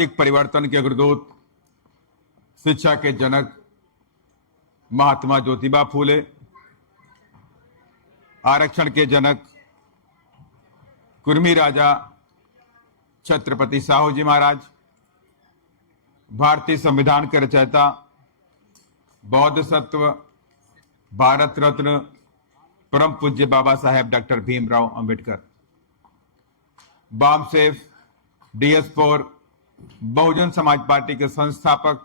सामाजिक परिवर्तन के अग्रदूत, शिक्षा के जनक महात्मा ज्योतिबा फूले, आरक्षण के जनक कुर्मी राजा छत्रपति साहू जी महाराज, भारतीय संविधान के रचयिता बौद्ध सत्व भारत रत्न परम पूज्य Baba Saheb doctor Bhimrao Ambedkar, BAMCEF DS4 Bahujan Samaj party के संस्थापक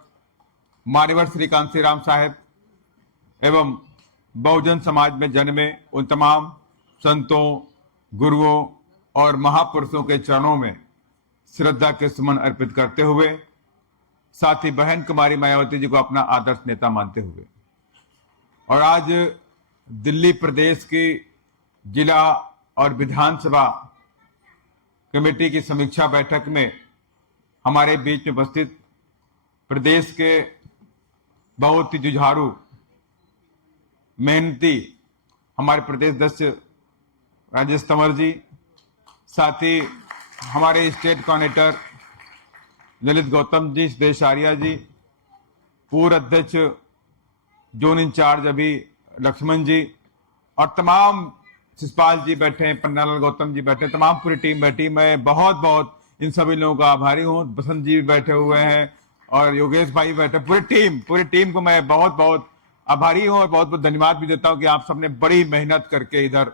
मान्यवर श्री कांसी राम साहेब एवं बहुजन समाज में जन्मे उन तमाम संतों, गुरुओं और महापुरुषों के चरणों में श्रद्धा के सुमन अर्पित करते हुए, साथ ही बहन कुमारी मायावती जी को अपना आदर्श नेता मानते हुए, और आज दिल्ली प्रदेश की जिला और विधानसभा कमेटी की समीक्षा बैठक में हमारे बीच में उपस्थित प्रदेश के बहुत ही जुझारू, मेहनती हमारे प्रदेश अध्यक्ष राजेश तंवर जी, साथ ही हमारे स्टेट कोऑर्डिनेटर ललित गौतम जी, सुदेश आर्या जी, पूर्व अध्यक्ष जोन इंचार्ज अभी लक्ष्मण जी, और तमाम शिषपाल जी बैठे हैं, पन्नालाल गौतम जी बैठे, तमाम पूरी टीम बैठी। मैं बहुत बहुत इन सभी लोगों का आभारी हूं। बसंत जी भी बैठे हुए हैं और योगेश भाई बैठे, पूरी टीम को मैं बहुत बहुत आभारी हूं और बहुत बहुत धन्यवाद भी देता हूं कि आप सबने बड़ी मेहनत करके इधर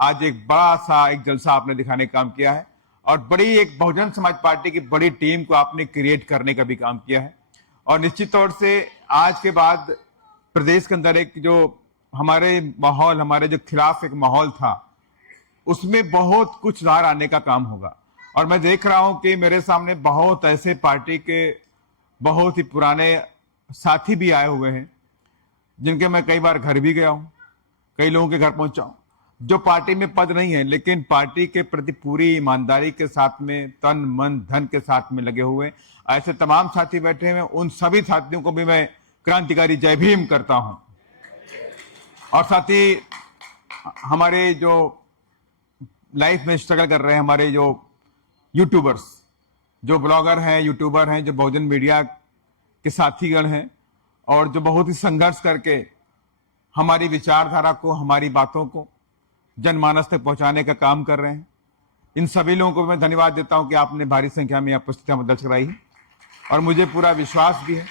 आज एक बड़ा सा एक जलसा आपने दिखाने का काम किया है और बड़ी एक बहुजन समाज पार्टी की बड़ी टीम को आपने क्रिएट करने का भी काम किया है। और निश्चित तौर से आज के बाद प्रदेश के अंदर एक जो हमारे जो खिलाफ एक माहौल था, उसमें बहुत कुछ सुधार आने का काम होगा। और मैं देख रहा हूं कि मेरे सामने बहुत ऐसे पार्टी के बहुत ही पुराने साथी भी आए हुए हैं, जिनके मैं कई बार घर भी गया हूं, कई लोगों के घर पहुंचा हूं, जो पार्टी में पद नहीं है लेकिन पार्टी के प्रति पूरी ईमानदारी के साथ में, तन मन धन के साथ में लगे हुए ऐसे तमाम साथी बैठे हैं। उन सभी साथियों को भी मैं क्रांतिकारी जय भीम करता हूं। और साथ ही हमारे जो लाइफ में स्ट्रगल कर रहे हैं, हमारे जो यूट्यूबर्स, जो ब्लॉगर हैं, यूट्यूबर हैं, जो बहुजन मीडिया के साथीगण हैं और जो बहुत ही संघर्ष करके हमारी विचारधारा को, हमारी बातों को जनमानस तक पहुंचाने का काम कर रहे हैं, इन सभी लोगों को मैं धन्यवाद देता हूं कि आपने भारी संख्या में उपस्थिति दर्ज कराई है। और मुझे पूरा विश्वास भी है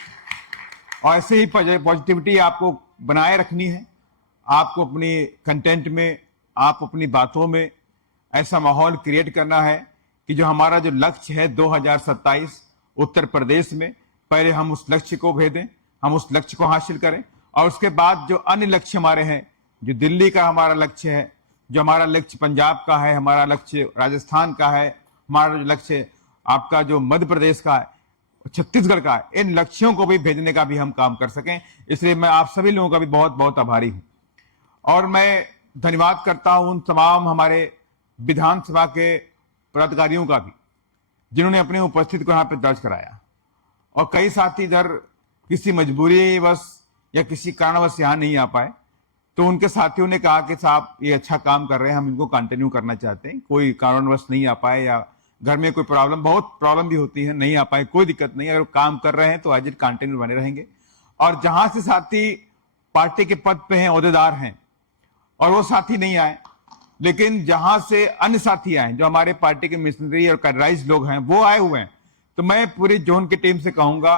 और ऐसे ही पॉजिटिविटी आपको बनाए रखनी है। आपको अपनी कंटेंट में, आप अपनी बातों में ऐसा माहौल क्रिएट करना है कि जो हमारा जो लक्ष्य है 2027 उत्तर प्रदेश में, पहले हम उस लक्ष्य को भेदें, हम उस लक्ष्य को हासिल करें और उसके बाद जो अन्य लक्ष्य हमारे हैं, जो दिल्ली का हमारा लक्ष्य है, जो हमारा लक्ष्य पंजाब का है, हमारा लक्ष्य राजस्थान का है, हमारा जो लक्ष्य आपका जो मध्य प्रदेश का है, छत्तीसगढ़ का है, इन लक्ष्यों को भी भेजने का भी हम काम कर सकें। इसलिए मैं आप सभी लोगों का भी बहुत बहुत आभारी हूं और मैं धन्यवाद करता हूं उन तमाम हमारे विधानसभा के पदाधिकारियों का भी, जिन्होंने अपनी उपस्थिति को यहाँ पे दर्ज कराया। और कई साथी इधर किसी मजबूरी बस या किसी कारणवश यहाँ नहीं आ पाए, तो उनके साथियों ने कहा कि साहब ये अच्छा काम कर रहे हैं, हम इनको कंटिन्यू करना चाहते हैं। कोई कारणवश नहीं आ पाए या घर में कोई प्रॉब्लम, बहुत प्रॉब्लम भी होती है, नहीं आ पाए, कोई दिक्कत नहीं, अगर काम कर रहे हैं तो आज कंटिन्यू बने रहेंगे। और जहां से साथी पार्टी के पद पे हैं, ओहदेदार हैं, और वो साथी नहीं आए, लेकिन जहां से अन्य साथी आए, जो हमारे पार्टी के मिशनरी और कैडराइज लोग हैं, वो आए हुए हैं, तो मैं पूरी जोन की टीम से कहूंगा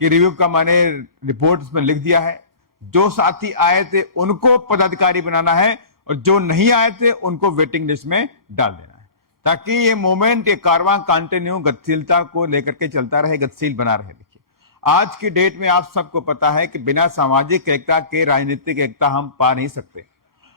कि रिव्यू का मैंने रिपोर्ट में लिख दिया है, जो साथी आए थे उनको पदाधिकारी बनाना है और जो नहीं आए थे उनको वेटिंग लिस्ट में डाल देना है, ताकि ये मूवमेंट, ये कारवां कंटिन्यू गतिशीलता को लेकर के चलता रहे, गतिशील बना रहे। देखिए आज की डेट में आप सबको पता है कि बिना सामाजिक एकता के राजनीतिक एकता हम पा नहीं सकते।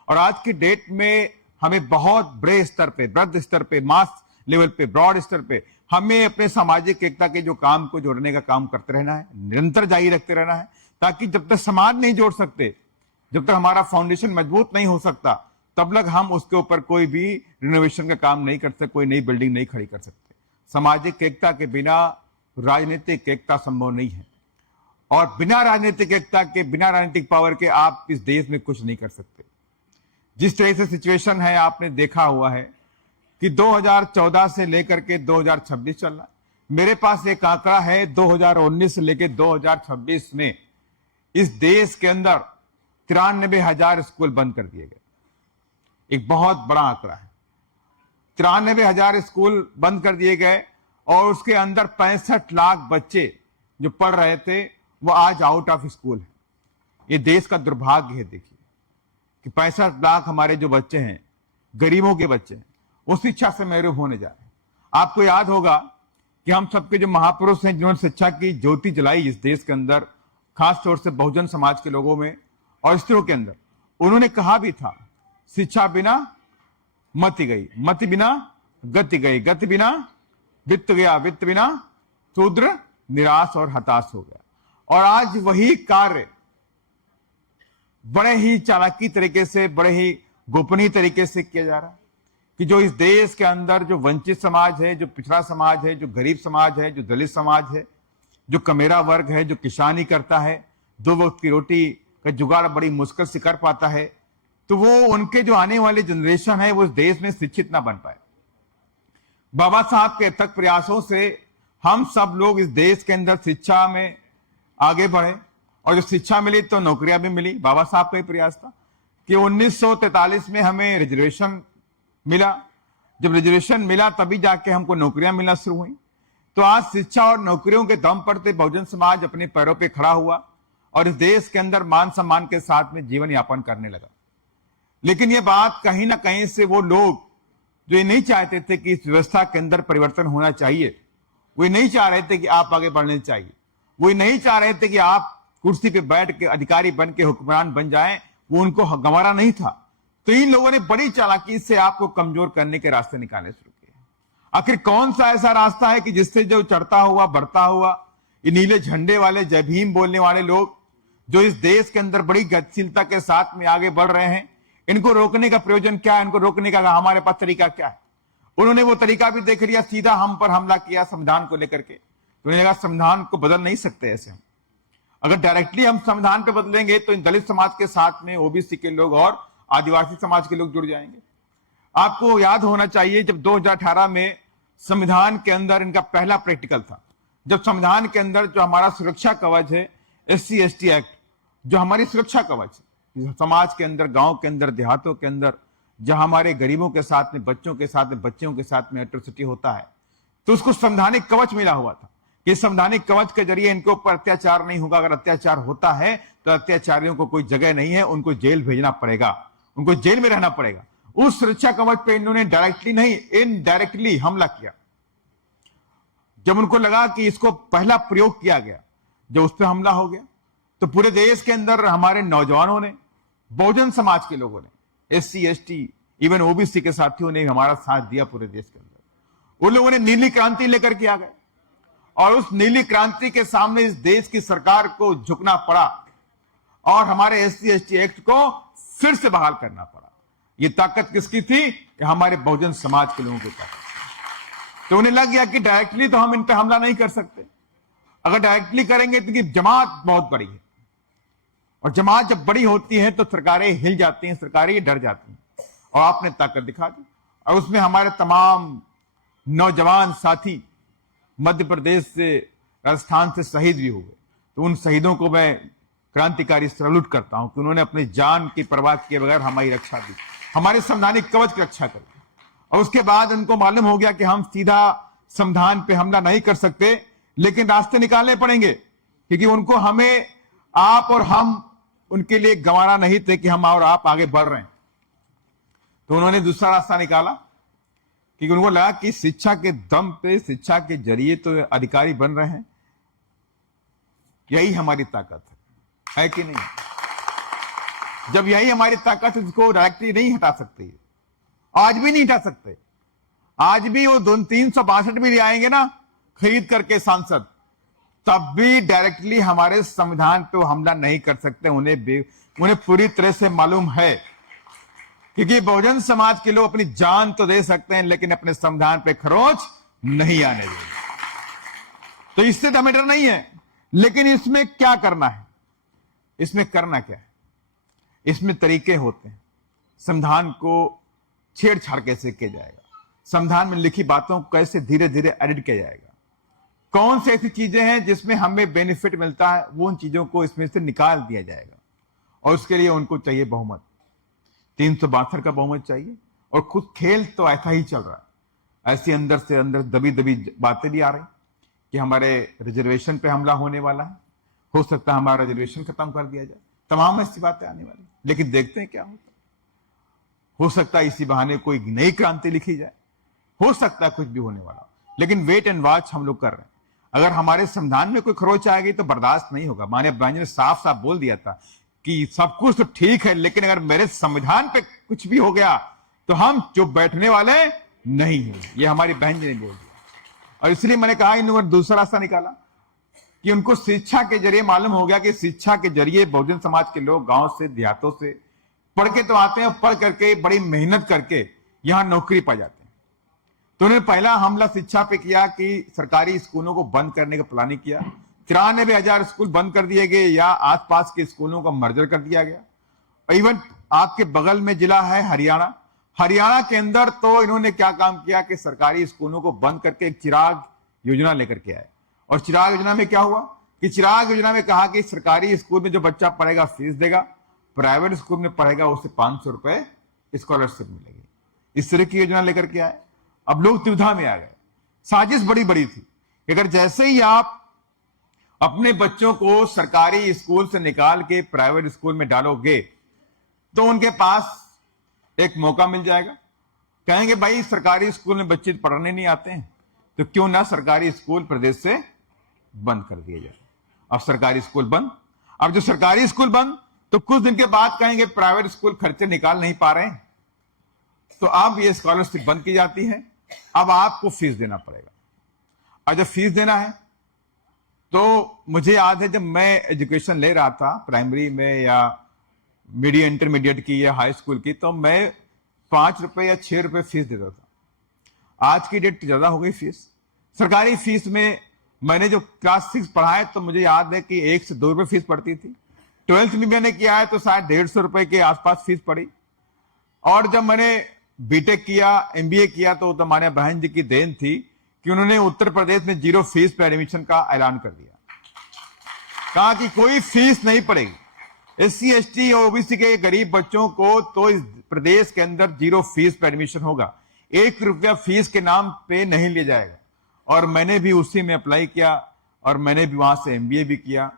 और आज की डेट में हमें बहुत बड़े स्तर पे, वृहद स्तर पे, मास लेवल पे, ब्रॉड स्तर पे हमें अपने सामाजिक एकता के जो काम को जोड़ने का काम करते रहना है, निरंतर जारी रखते रहना है, ताकि जब तक समाज नहीं जोड़ सकते, जब तक हमारा फाउंडेशन मजबूत नहीं हो सकता, तब तक हम उसके ऊपर कोई भी रिनोवेशन का काम नहीं कर सकते, कोई नई बिल्डिंग नहीं खड़ी कर सकते। सामाजिक एकता के बिना राजनीतिक एकता संभव नहीं है और बिना राजनीतिक एकता के, बिना राजनीतिक पावर के आप इस देश में कुछ नहीं कर सकते। जिस तरह से सिचुएशन है, आपने देखा हुआ है कि 2014 से लेकर के 2026 चल रहा है, मेरे पास एक आंकड़ा है 2019 से लेकर 2026 में इस देश के अंदर 93,000 स्कूल बंद कर दिए गए। एक बहुत बड़ा आंकड़ा है। 93,000 स्कूल बंद कर दिए गए और उसके अंदर 65 लाख बच्चे जो पढ़ रहे थे वो आज आउट ऑफ स्कूल है। ये देश का दुर्भाग्य है। देखिए कि 65 लाख हमारे जो बच्चे हैं, गरीबों के बच्चे हैं, वो शिक्षा से महरूम होने जा रहे हैं। आपको याद होगा कि हम सबके जो महापुरुष हैं जिन्होंने शिक्षा की ज्योति जलाई इस देश के अंदर, खास तौर से बहुजन समाज के लोगों में और स्त्रियों के अंदर, उन्होंने कहा भी था, शिक्षा बिना मति गई, मति बिना गति गई, गति बिना वित्त गया, वित्त बिना शूद्र निराश और हताश हो गया। और आज वही कार्य बड़े ही चालाकी तरीके से, बड़े ही गोपनीय तरीके से किया जा रहा है कि जो इस देश के अंदर जो वंचित समाज है, जो पिछड़ा समाज है, जो गरीब समाज है, जो दलित समाज है, जो कमेरा वर्ग है, जो किसानी करता है, 2 वक्त की रोटी का जुगाड़ बड़ी मुश्किल से कर पाता है, तो वो उनके जो आने वाले जनरेशन है वो इस देश में शिक्षित ना बन पाए। बाबा साहब के अथक प्रयासों से हम सब लोग इस देश के अंदर शिक्षा में आगे बढ़े और जो शिक्षा मिली तो नौकरियां भी मिली। बाबा साहब का ही प्रयास था कि 1943 में हमें रिजर्वेशन मिला। जब रिजर्वेशन मिला तभी जाके हमको नौकरियां मिलना शुरू हुई। तो आज शिक्षा और नौकरियों के दम पर बहुजन समाज अपने पैरों पे खड़ा हुआ और इस देश के अंदर मान सम्मान के साथ में जीवन यापन करने लगा। लेकिन ये बात कहीं ना कहीं से वो लोग जो ये नहीं चाहते थे कि इस व्यवस्था के अंदर परिवर्तन होना चाहिए, वो नहीं चाह रहे थे कि आप आगे बढ़ने चाहिए, वो नहीं चाह रहे थे कि आप कुर्सी पे बैठ के अधिकारी बन के हुक्मरान बन जाएं, वो उनको गंवारा नहीं था। तो इन लोगों ने बड़ी चालाकी से आपको कमजोर करने के रास्ते निकालने शुरू किए। आखिर कौन सा ऐसा रास्ता है कि जिससे जो चढ़ता हुआ बढ़ता हुआ ये नीले झंडे वाले जय भीम बोलने वाले लोग जो इस देश के अंदर बड़ी गतिशीलता के साथ में आगे बढ़ रहे हैं, इनको रोकने का प्रयोजन क्या है, इनको रोकने का हमारे पास तरीका क्या है? उन्होंने वो तरीका भी देख लिया, सीधा हम पर हमला किया संविधान को लेकर के। तो उन्होंने कहा संविधान को बदल नहीं सकते ऐसे हम। अगर डायरेक्टली हम संविधान पे बदलेंगे तो इन दलित समाज के साथ में ओबीसी के लोग और आदिवासी समाज के लोग जुड़ जाएंगे। आपको याद होना चाहिए जब 2018 में संविधान के अंदर इनका पहला प्रैक्टिकल था, जब संविधान के अंदर जो हमारा सुरक्षा कवच है SC ST एक्ट, जो हमारी सुरक्षा कवच है समाज के अंदर, गांव के अंदर, देहातों के अंदर, जहां हमारे गरीबों के साथ में, बच्चों के साथ में, बच्चियों के साथ में एट्रोसिटी होता है, तो उसको संवैधानिक कवच मिला हुआ था कि संवैधानिक कवच के जरिए इनके ऊपर अत्याचार नहीं होगा। अगर अत्याचार होता है तो अत्याचारियों को कोई जगह नहीं है, उनको जेल भेजना पड़ेगा, उनको जेल में रहना पड़ेगा। उस सुरक्षा कवच पे इन्होंने डायरेक्टली नहीं, इनडायरेक्टली हमला किया। जब उनको लगा कि इसको पहला प्रयोग किया गया, जब उस पर हमला हो गया, तो पूरे देश के अंदर हमारे नौजवानों ने, बहुजन समाज के लोगों ने, SC ST इवन OBC के साथियों ने हमारा साथ दिया पूरे देश के अंदर। उन लोगों ने नीली क्रांति लेकर के आ गए और उस नीली क्रांति के सामने इस देश की सरकार को झुकना पड़ा और हमारे SC ST एक्ट को फिर से बहाल करना पड़ा। ये ताकत किसकी थी? कि हमारे बहुजन समाज के लोगों की ताकत। तो उन्हें लग गया कि डायरेक्टली तो हम इन पर हमला नहीं कर सकते, अगर डायरेक्टली करेंगे तो जमात बहुत बड़ी है और जमात जब बड़ी होती है तो सरकारें हिल जाती हैं, सरकारें डर जाती हैं। और आपने ताकत दिखा दी और उसमें हमारे तमाम नौजवान साथी मध्य प्रदेश से, राजस्थान से शहीद भी हो गए। तो उन शहीदों को मैं क्रांतिकारी सैल्यूट करता हूं कि उन्होंने अपनी जान की परवाह किए बगैर हमारी रक्षा की, हमारे संवैधानिक कवच की रक्षा करी। और उसके बाद उनको मालूम हो गया कि हम सीधा संविधान पे हमला नहीं कर सकते, लेकिन रास्ते निकालने पड़ेंगे, क्योंकि उनको, हमें, आप और हम उनके लिए गंवारा नहीं थे कि हम और आप आगे बढ़ रहे हैं। तो उन्होंने दूसरा रास्ता निकाला, क्योंकि उनको लगा कि शिक्षा के दम पे, शिक्षा के जरिए तो अधिकारी बन रहे हैं, यही हमारी ताकत है कि नहीं? जब यही हमारी ताकत है, इसको डायरेक्टली नहीं हटा सकते, आज भी नहीं हटा सकते। आज भी वो 362 भी ले आएंगे ना खरीद करके सांसद, तब भी डायरेक्टली हमारे संविधान पे वो हमला नहीं कर सकते। उन्हें पूरी तरह से मालूम है, क्योंकि बहुजन समाज के लोग अपनी जान तो दे सकते हैं लेकिन अपने संविधान पे खरोच नहीं आने देंगे। तो इससे हमें डर नहीं है। लेकिन इसमें क्या करना है? इसमें करना क्या है? इसमें तरीके होते हैं। संविधान को छेड़छाड़ कैसे किया जाएगा, संविधान में लिखी बातों को कैसे धीरे धीरे एडिट किया जाएगा, कौन सी ऐसी चीजें हैं जिसमें हमें बेनिफिट मिलता है, वो उन चीजों को इसमें से निकाल दिया जाएगा। और उसके लिए उनको चाहिए बहुमत, 362 का बहुमत चाहिए। और खुद खेल तो ऐसा ही चल रहा है, ऐसी अंदर से अंदर दबी दबी बातें भी आ रही कि हमारे रिजर्वेशन पे हमला होने वाला है, हो सकता है हमारा रिजर्वेशन खत्म कर दिया जाए, तमाम ऐसी बातें आने वाली। लेकिन देखते हैं क्या होता है। हो सकता है इसी बहाने कोई नई क्रांति लिखी जाए, हो सकता है कुछ भी होने वाला, लेकिन वेट एंड वॉच हम लोग कर रहे हैं। अगर हमारे संविधान में कोई खरोच आ गई तो बर्दाश्त नहीं होगा। माननीय बहन ने साफ साफ बोल दिया था कि सब कुछ तो ठीक है, लेकिन अगर मेरे संविधान पे कुछ भी हो गया तो हम चुप बैठने वाले नहीं हैं। ये हमारी बहन जी ने बोल दिया। और इसलिए मैंने कहा इन लोगों ने दूसरा रास्ता निकाला कि उनको शिक्षा के जरिए मालूम हो गया कि शिक्षा के जरिए बहुजन समाज के लोग गांव से देहातों से पढ़ के तो आते हैं, पढ़ करके बड़ी मेहनत करके यहां नौकरी पा जाते हैं। तो उन्होंने पहला हमला शिक्षा पे किया कि सरकारी स्कूलों को बंद करने का प्लानिंग किया। 93,000 स्कूल बंद कर दिए गए या आसपास के स्कूलों का मर्जर कर दिया गया। इवन आपके बगल में जिला है हरियाणा, हरियाणा के अंदर तो इन्होंने क्या काम किया कि सरकारी स्कूलों को बंद करके एक चिराग योजना लेकर के आए। और चिराग योजना में क्या हुआ कि चिराग योजना में कहा कि सरकारी स्कूल में जो बच्चा पढ़ेगा फीस देगा, प्राइवेट स्कूल में पढ़ेगा उसे 500 रुपए स्कॉलरशिप मिलेगी। इस तरह की योजना लेकर के आए। अब लोग दुविधा में आ गए। साजिश बड़ी बड़ी थी। अगर जैसे ही आप अपने बच्चों को सरकारी स्कूल से निकाल के प्राइवेट स्कूल में डालोगे तो उनके पास एक मौका मिल जाएगा। कहेंगे भाई सरकारी स्कूल में बच्चे पढ़ने नहीं आते हैं, तो क्यों ना सरकारी स्कूल प्रदेश से बंद कर दिया जाए। अब सरकारी स्कूल बंद। अब जो सरकारी स्कूल बंद तो कुछ दिन के बाद कहेंगे प्राइवेट स्कूल खर्चे निकाल नहीं पा रहे हैं, तो अब ये स्कॉलरशिप बंद की जाती है। अब आपको फीस देना पड़ेगा। और जब फीस देना है तो मुझे याद है जब मैं एजुकेशन ले रहा था प्राइमरी में या मीडियम इंटरमीडिएट की या हाई स्कूल की, तो मैं 5 रुपए या 6 रुपए फीस देता था। आज की डेट ज्यादा हो गई फीस। सरकारी फीस में मैंने जो क्लास 6 पढ़ा है तो मुझे याद है कि 1 से 2 रुपए फीस पड़ती थी। 12th में मैंने किया है तो शायद 150 रुपए के आसपास फीस पड़ी। और जब मैंने बीटेक किया, एमबीए किया, तो हमारे बहन जी की देन थी कि उन्होंने उत्तर प्रदेश में 0 फीस पे एडमिशन का ऐलान कर दिया। कहा कि कोई फीस नहीं पड़ेगी। एससी एसटी और ओबीसी के गरीब बच्चों को तो इस प्रदेश के अंदर 0 फीस पे एडमिशन होगा, 1 रुपया फीस के नाम पे नहीं लिया जाएगा। और मैंने भी उसी में अप्लाई किया और मैंने भी वहां से एमबीए भी किया,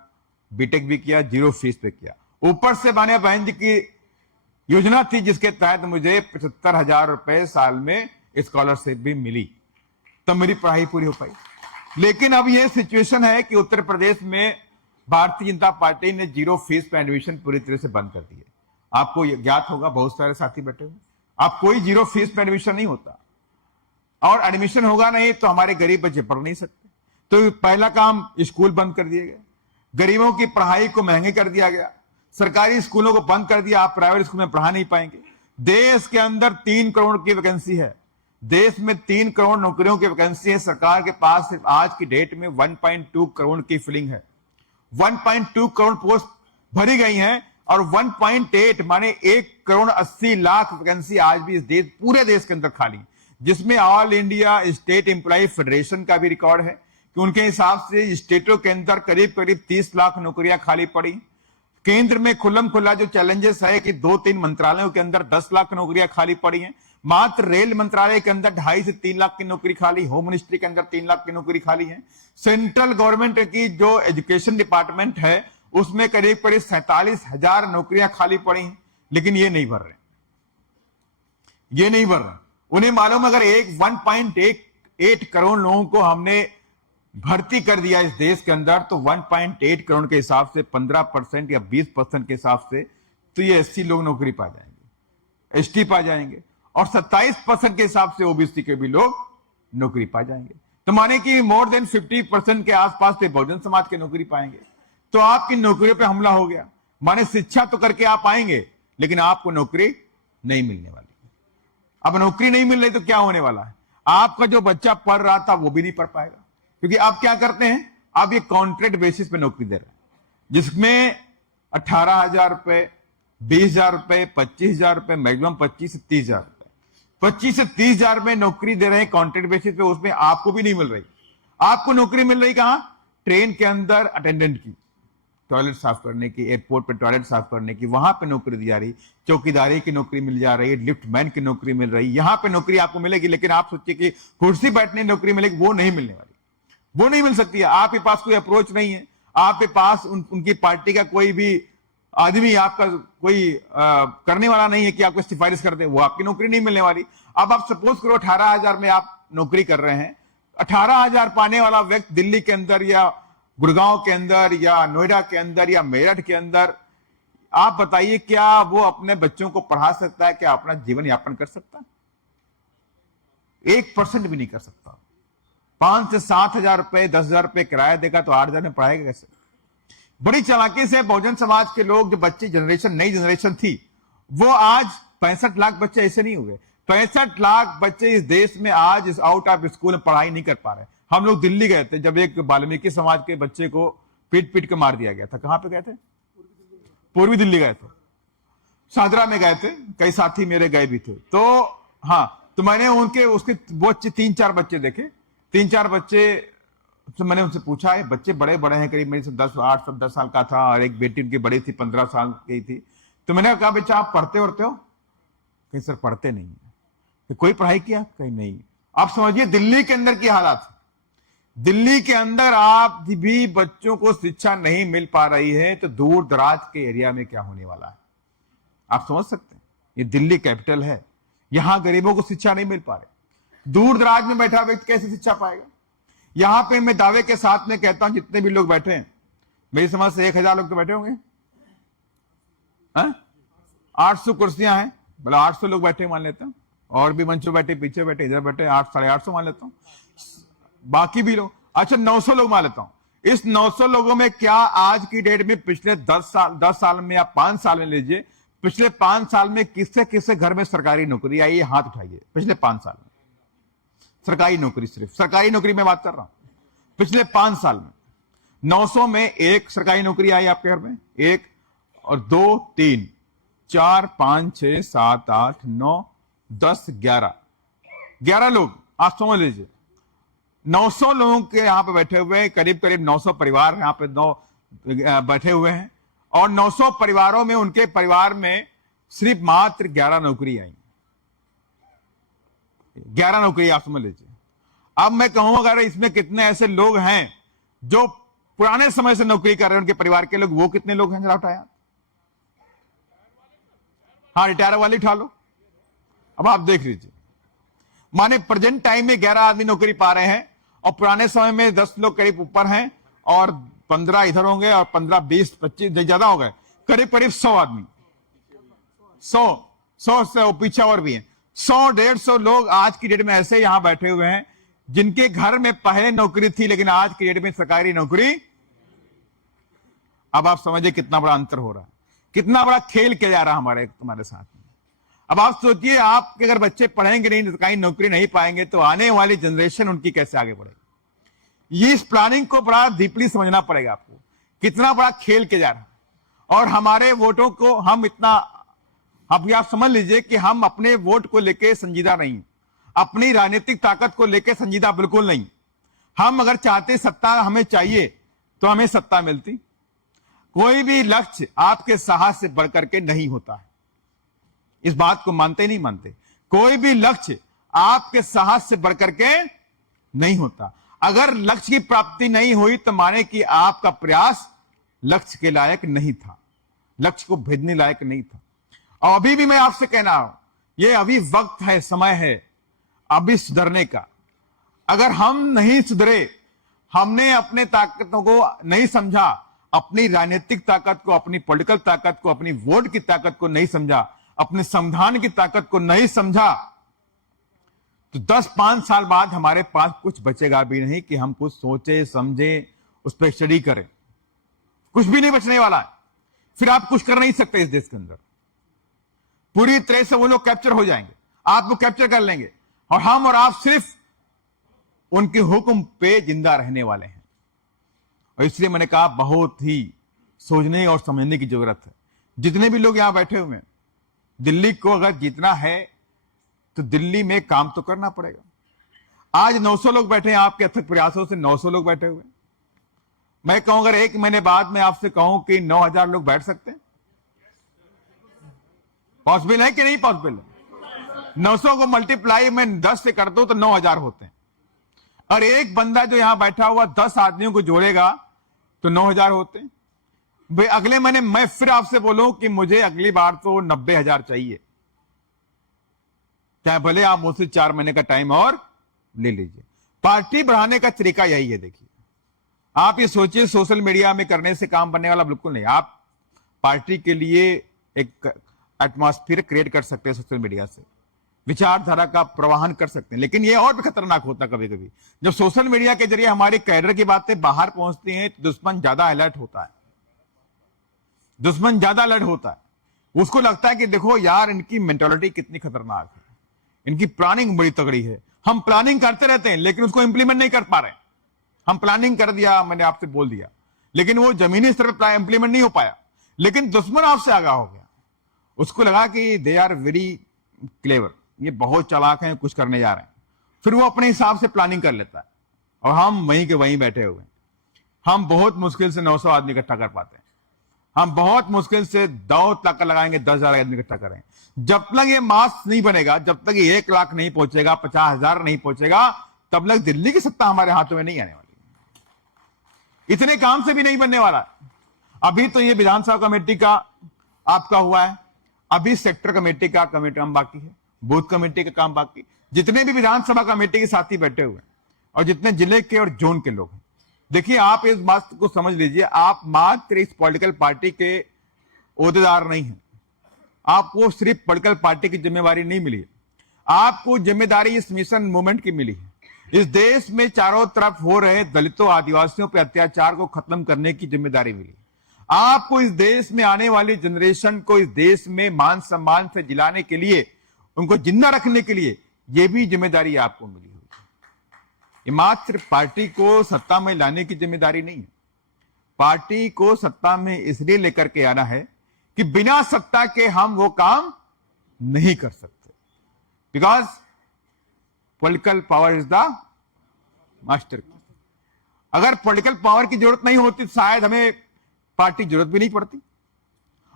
बीटेक भी किया, 0 फीस पे किया। ऊपर से माने बहन जी की योजना थी जिसके तहत मुझे 75,000 रुपए साल में स्कॉलरशिप भी मिली, तब मेरी पढ़ाई पूरी हो पाई। लेकिन अब यह सिचुएशन है कि उत्तर प्रदेश में भारतीय जनता पार्टी ने 0 फीस पे एडमिशन पूरी तरह से बंद कर दी है। आपको ज्ञात होगा, बहुत सारे साथी बैठे हुए, आप कोई 0 फीस पे एडमिशन नहीं होता और एडमिशन होगा नहीं तो हमारे गरीब बच्चे पढ़ नहीं सकते। तो पहला काम स्कूल बंद कर दिए गए, गरीबों की पढ़ाई को महंगे कर दिया गया, सरकारी स्कूलों को बंद कर दिया, आप प्राइवेट स्कूल में पढ़ा नहीं पाएंगे। देश के अंदर 3 करोड़ की वैकेंसी है, देश में 3 करोड़ नौकरियों की वैकेंसी है। सरकार के पास सिर्फ आज की डेट में 1.2 करोड़ की फिलिंग है। 1.2 करोड़ पोस्ट भरी गई हैं और 1.8 माने 1 करोड़ 80 लाख वैकेंसी आज भी इस देश, पूरे देश के अंदर खाली, जिसमें all India state employ federation का भी रिकॉर्ड है कि उनके हिसाब से स्टेटों के अंदर करीब करीब 30 लाख नौकरियां खाली पड़ी। केंद्र में खुल्लम खुल्ला जो चैलेंजेस है कि 2-3 मंत्रालयों के अंदर 10 लाख नौकरियां खाली पड़ी हैं। मात्र रेल मंत्रालय के अंदर 2.5 से 3 लाख की नौकरी खाली, होम मिनिस्ट्री के अंदर 3 लाख की नौकरी खाली है। सेंट्रल गवर्नमेंट की जो एजुकेशन डिपार्टमेंट है उसमें करीब करीब 47,000 नौकरियां खाली पड़ी हैं, लेकिन ये नहीं भर रहे, ये नहीं भर रहे। उन्हें मालूम अगर 1.8 करोड़ लोगों को हमने भर्ती कर दिया इस देश के अंदर तो 1.8 करोड़ के हिसाब से 15% या 20% के हिसाब से तो ये एससी लोग नौकरी पा जाएंगे, एसटी पा जाएंगे और 27% के हिसाब से ओबीसी के भी लोग नौकरी पा जाएंगे। तो माने कि मोर देन 50% के आसपास से बहुजन समाज के नौकरी पाएंगे। तो आपकी नौकरियों पे हमला हो गया। माने शिक्षा तो करके आप आएंगे लेकिन आपको नौकरी नहीं मिलने वाली। अब नौकरी नहीं मिल रही तो क्या होने वाला है? आपका जो बच्चा पढ़ रहा था वो भी नहीं पढ़ पाएगा, क्योंकि आप क्या करते हैं, आप ये कॉन्ट्रैक्ट बेसिस पे नौकरी दे रहे हैं जिसमें 18,000 रुपए, 20,000 रुपए, 25,000 रुपए, मैक्सिमम 25 से 30,000 रुपए, 25 से 30,000 में नौकरी दे रहे हैं कॉन्ट्रैक्ट बेसिस पे, उसमें आपको भी नहीं मिल रही। आपको नौकरी मिल रही कहां? ट्रेन के अंदर अटेंडेंट की, टॉयलेट साफ करने की, एयरपोर्ट पे टॉयलेट साफ करने की, वहां पे नौकरी दी जा रही, चौकीदारी की नौकरी मिल जा रही है, लिफ्ट मैन की नौकरी मिल रही, यहां पे नौकरी आपको मिलेगी। लेकिन आप सोचिए कि कुर्सी बैठने की नौकरी मिलेगी, वो नहीं मिलने वाली, वो नहीं मिल सकती है। आपके पास कोई अप्रोच नहीं है, आपके पास उनकी पार्टी का कोई भी आदमी आपका कोई करने वाला नहीं है कि आपको सिफारिश कर दे, वो आपकी नौकरी नहीं मिलने वाली। अब आप सपोज करो 18,000 में आप नौकरी कर रहे हैं, 18,000 पाने वाला व्यक्ति दिल्ली के अंदर या गुड़गांव के अंदर या नोएडा के अंदर या मेरठ के अंदर, आप बताइए क्या वो अपने बच्चों को पढ़ा सकता है? क्या अपना जीवन यापन कर सकता है? 1% भी नहीं कर सकता। 5 से 7,000 रुपए, 10,000 रुपए किराया देगा तो 8,000 में पढ़ाएगा कैसे? बड़ी चालाकी से बहुजन समाज के लोग, जो बच्चे जनरेशन, नई जनरेशन थी, वो आज 65 लाख बच्चे ऐसे नहीं हुए। 65 लाख बच्चे इस देश में आज इस आउट ऑफ स्कूल में पढ़ाई नहीं कर पा रहे। हम लोग दिल्ली गए थे जब एक वाल्मीकि समाज के बच्चे को पीट पीट के मार दिया गया था। कहां पे गए थे? पूर्वी दिल्ली गए थे, शादरा में गए थे, कई साथी मेरे गए भी थे। तो हाँ, तो मैंने उसके वो 3-4 बच्चे देखे, 3-4 बच्चे, तो मैंने उनसे पूछा, है बच्चे बड़े बड़े हैं, करीब मेरे से 10 साल का था, और एक बेटी उनकी बड़ी थी, 15 साल की थी। तो मैंने कहा, बच्चा आप पढ़ते हो? कहीं सर पढ़ते नहीं है। तो कोई पढ़ाई किया? कहीं नहीं। आप समझिए दिल्ली के अंदर की हालात, दिल्ली के अंदर आप भी बच्चों को शिक्षा नहीं मिल पा रही है, तो दूर दराज के एरिया में क्या होने वाला है आप समझ सकते हैं। ये दिल्ली कैपिटल है, यहां गरीबों को शिक्षा नहीं मिल पा रही। दूर दराज में बैठा व्यक्ति कैसे शिक्षा पाएगा? यहां पे मैं दावे के साथ में कहता हूं, जितने भी लोग बैठे हैं, मेरी समझ से 1,000 लोग तो बैठे होंगे, 800 कुर्सियां हैं, बोला 800 लोग बैठे मान लेता हूं, और भी मंच पे बैठे, पीछे बैठे, इधर बैठे, 800-850 मान लेता हूं, बाकी भी लोग, अच्छा 900 लोग मान लेता हूं। इस 900 लोगों में क्या आज की डेट में पिछले 10 साल में या 5 साल में लीजिए, पिछले 5 साल में किससे किससे घर में सरकारी नौकरी आई है? हाथ उठाइए। पिछले 5 साल में सरकारी नौकरी, सिर्फ सरकारी नौकरी में बात कर रहा हूं, पिछले 5 साल में 900 में एक सरकारी नौकरी आई आपके घर में, एक और 2, 3, 4, 5, 6, 7, 8, 9, 10, 11 लोग आप समझ लीजिए। 900 लोगों के यहां पे बैठे हुए हैं, करीब करीब 900 परिवार यहां पे बैठे हुए हैं, और 900 परिवारों में, उनके परिवार में सिर्फ मात्र 11 नौकरी आई, 11 नौकरी आप समझ लीजिए। अब मैं कहूं अगर इसमें कितने ऐसे लोग हैं जो पुराने समय से नौकरी कर रहे हैं, उनके परिवार के लोग, वो कितने लोग हैं जरा उठाया? हाँ, रिटायर वाले उठा लो। अब आप देख लीजिए, माने प्रेजेंट टाइम में 11 आदमी नौकरी पा रहे हैं, और पुराने समय में 10 लोग करीब ऊपर हैं, और 15 इधर होंगे, और 15, 20, 25 ज्यादा हो गए, करीब करीब 100 आदमी, 100 से पीछे और भी हैं, 100-150 लोग आज की डेट में ऐसे यहां बैठे हुए हैं जिनके घर में पहले नौकरी थी, लेकिन आज की डेट में सरकारी नौकरी। अब आप समझिए कितना बड़ा अंतर हो रहा है, कितना बड़ा खेल किया जा रहा है हमारे तुम्हारे साथ में। अब आप सोचिए, आपके अगर बच्चे पढ़ेंगे नहीं, सरकारी नौकरी नहीं पाएंगे, तो आने वाली जनरेशन उनकी कैसे आगे बढ़ेगी? ये इस प्लानिंग को बड़ा डीपली समझना पड़ेगा आपको, कितना बड़ा खेल किया जा रहा है। और हमारे वोटों को हम इतना, अब आप समझ लीजिए कि हम अपने वोट को लेके संजीदा नहीं, अपनी राजनीतिक ताकत को लेके संजीदा बिल्कुल नहीं। हम अगर चाहते सत्ता हमें चाहिए तो हमें सत्ता मिलती। कोई भी लक्ष्य आपके साहस से बढ़कर के नहीं होता है, इस बात को मानते नहीं मानते? कोई भी लक्ष्य आपके साहस से बढ़कर के नहीं होता। अगर लक्ष्य की प्राप्ति नहीं हुई तो माने कि आपका प्रयास लक्ष्य के लायक नहीं था, लक्ष्य को भेजने लायक नहीं था। और अभी भी मैं आपसे कहना हूं, ये अभी वक्त है, समय है अभी सुधरने का। अगर हम नहीं सुधरे, हमने अपने ताकतों को नहीं समझा, अपनी राजनीतिक ताकत को, अपनी पॉलिटिकल ताकत को, अपनी वोट की ताकत को नहीं समझा, अपने संविधान की ताकत को नहीं समझा, तो 10-5 साल बाद हमारे पास कुछ बचेगा भी नहीं कि हम कुछ सोचे समझे, उस पर स्टडी करें। कुछ भी नहीं बचने वाला है। फिर आप कुछ कर नहीं सकते इस देश के अंदर। पूरी तरह से वो लोग कैप्चर हो जाएंगे, आपको कैप्चर कर लेंगे, और हम और आप सिर्फ उनके हुक्म पे जिंदा रहने वाले हैं। और इसलिए मैंने कहा बहुत ही सोचने और समझने की जरूरत है। जितने भी लोग यहां बैठे हुए हैं, दिल्ली को अगर जीतना है तो दिल्ली में काम तो करना पड़ेगा। आज 900 लोग बैठे हैं, आपके अथक प्रयासों से 900 लोग बैठे हुए। मैं कहूं अगर 1 महीने बाद मैं आपसे कहूं कि 9000 लोग बैठ सकते हैं, पॉसिबल है कि नहीं पॉसिबल है? 900 को मल्टीप्लाई मैं 10 से कर दूं तो 9000 होते हैं, और एक बंदा जो यहां बैठा हुआ 10 आदमियों को जोड़ेगा तो 9000 होते हैं। भाई अगले महीने मैं फिर आपसे बोलूं कि मुझे अगली बार तो 90000 चाहिए, चाहे भले आप मुझसे 4 महीने का टाइम और ले लीजिए। पार्टी बढ़ाने का तरीका यही है। देखिए, आप ये सोचिए सोशल मीडिया में करने से काम बनने वाला बिल्कुल नहीं। आप पार्टी के लिए एक एटमॉस्फेयर क्रिएट कर सकते हैं सोशल मीडिया से, विचारधारा का प्रवाहन कर सकते हैं, लेकिन ये और भी खतरनाक होता कभी कभी। जब सोशल मीडिया के जरिए हमारी कैडर की बातें बाहर पहुंचती हैं तो दुश्मन ज्यादा अलर्ट होता है, दुश्मन ज्यादा अलर्ट होता है। उसको लगता है कि देखो यार इनकी मेंटालिटी कितनी खतरनाक है, इनकी प्लानिंग बड़ी तगड़ी है। हम प्लानिंग करते रहते हैं लेकिन उसको इंप्लीमेंट नहीं कर पा रहे। हम प्लानिंग कर दिया, मैंने आपसे बोल दिया, लेकिन वो जमीनी स्तर पर इंप्लीमेंट नहीं हो पाया। लेकिन दुश्मन आपसे आगाह हो गया, उसको लगा कि दे आर वेरी क्लेवर, ये बहुत चालाक हैं, कुछ करने जा रहे हैं। फिर वो अपने हिसाब से प्लानिंग कर लेता है, और हम वहीं के वहीं बैठे हुए हैं। हम बहुत मुश्किल से 900 आदमी इकट्ठा कर पाते हैं, हम बहुत मुश्किल से 2 ताकत लगाएंगे, 10,000 आदमी इकट्ठा करें। जब तक ये मास नहीं बनेगा, जब तक ये 1 लाख नहीं पहुंचेगा, 50,000 नहीं पहुंचेगा, तब तक दिल्ली की सत्ता हमारे हाथों में नहीं आने वाली। इतने काम से भी नहीं बनने वाला। अभी तो ये विधानसभा कमेटी का आपका हुआ है, अभी सेक्टर कमेटी का काम बाकी है, बूथ कमेटी का काम बाकी। जितने भी विधानसभा कमेटी के साथी बैठे हुए हैं और जितने जिले के और जोन के लोग हैं, देखिए आप इस बात को समझ लीजिए, आप मात्र इस पॉलिटिकल पार्टी के ओहदेदार नहीं हैं। आपको सिर्फ पॉलिटिकल पार्टी की जिम्मेवारी नहीं मिली है, आपको जिम्मेदारी इस मिशन मूवमेंट की मिली है। इस देश में चारों तरफ हो रहे दलितों आदिवासियों पर अत्याचार को खत्म करने की जिम्मेदारी मिली। आपको इस देश में आने वाली जनरेशन को इस देश में मान सम्मान से जिलाने के लिए, उनको जिंदा रखने के लिए, यह भी जिम्मेदारी आपको मिली हुई है। ये मात्र पार्टी को सत्ता में लाने की जिम्मेदारी नहीं है। पार्टी को सत्ता में इसलिए लेकर के आना है कि बिना सत्ता के हम वो काम नहीं कर सकते, because political power is the master की। अगर पॉलिटिकल पावर की जरूरत नहीं होती तो शायद हमें पार्टी की जरूरत भी नहीं पड़ती,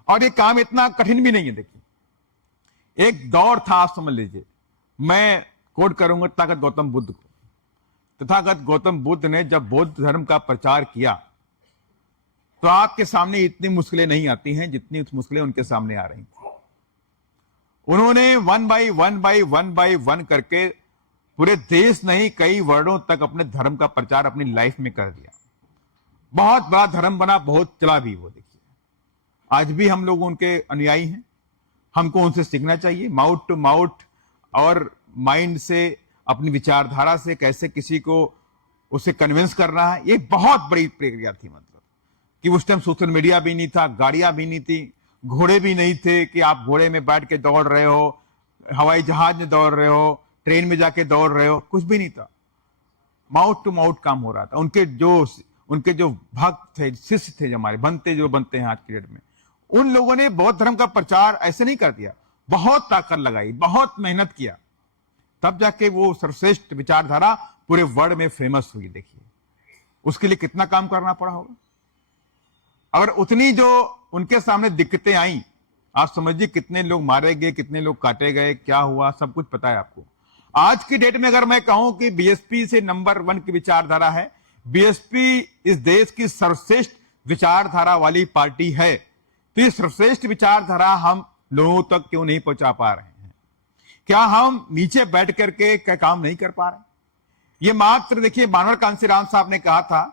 और ये काम इतना कठिन भी नहीं है। देखिए, एक दौर था, आप समझ लीजिए, मैं कोट करूंगा तथागत गौतम बुद्ध को। तथागत गौतम बुद्ध ने जब बौद्ध धर्म का प्रचार किया तो आपके सामने इतनी मुश्किलें नहीं आती हैं जितनी मुश्किलें उनके सामने आ रही थी। उन्होंने 1 बाय 1 करके पूरे देश नहीं कई वर्णों तक अपने धर्म का प्रचार अपनी लाइफ में कर दिया। बहुत बड़ा धर्म बना, बहुत चला भी वो। देखिए, आज भी हम लोग उनके अनुयायी हैं, हमको उनसे सीखना चाहिए। माउथ टू माउथ और माइंड से, अपनी विचारधारा से कैसे किसी को उसे कन्विंस करना है, ये बहुत बड़ी प्रक्रिया थी। मतलब कि उस टाइम सोशल मीडिया भी नहीं था, गाड़ियां भी नहीं थी, घोड़े भी नहीं थे कि आप घोड़े में बैठ के दौड़ रहे हो, हवाई जहाज में दौड़ रहे हो, ट्रेन में जाके दौड़ रहे हो, कुछ भी नहीं था। माउथ टू माउथ काम हो रहा था। उनके जो भक्त थे, शिष्य थे, जो हमारे बनते हैं आज की डेट में, उन लोगों ने बौद्ध धर्म का प्रचार ऐसे नहीं कर दिया, बहुत ताकत लगाई, बहुत मेहनत किया, तब जाके वो सर्वश्रेष्ठ विचारधारा पूरे वर्ल्ड में फेमस हुई। देखिए, उसके लिए कितना काम करना पड़ा होगा। अगर उतनी जो उनके सामने दिक्कतें आई, आप समझिए कितने लोग मारे गए, कितने लोग काटे गए, क्या हुआ, सब कुछ पता है आपको। आज की डेट में अगर मैं कहूं कि बीएसपी से नंबर 1 की विचारधारा है, बीएसपी इस देश की सर्वश्रेष्ठ विचारधारा वाली पार्टी है, तो ये सर्वश्रेष्ठ विचारधारा हम लोगों तक क्यों नहीं पहुंचा पा रहे हैं? क्या हम नीचे बैठ करके क्या काम नहीं कर पा रहे? ये मात्र देखिए, मानव कांसीराम साहब ने कहा था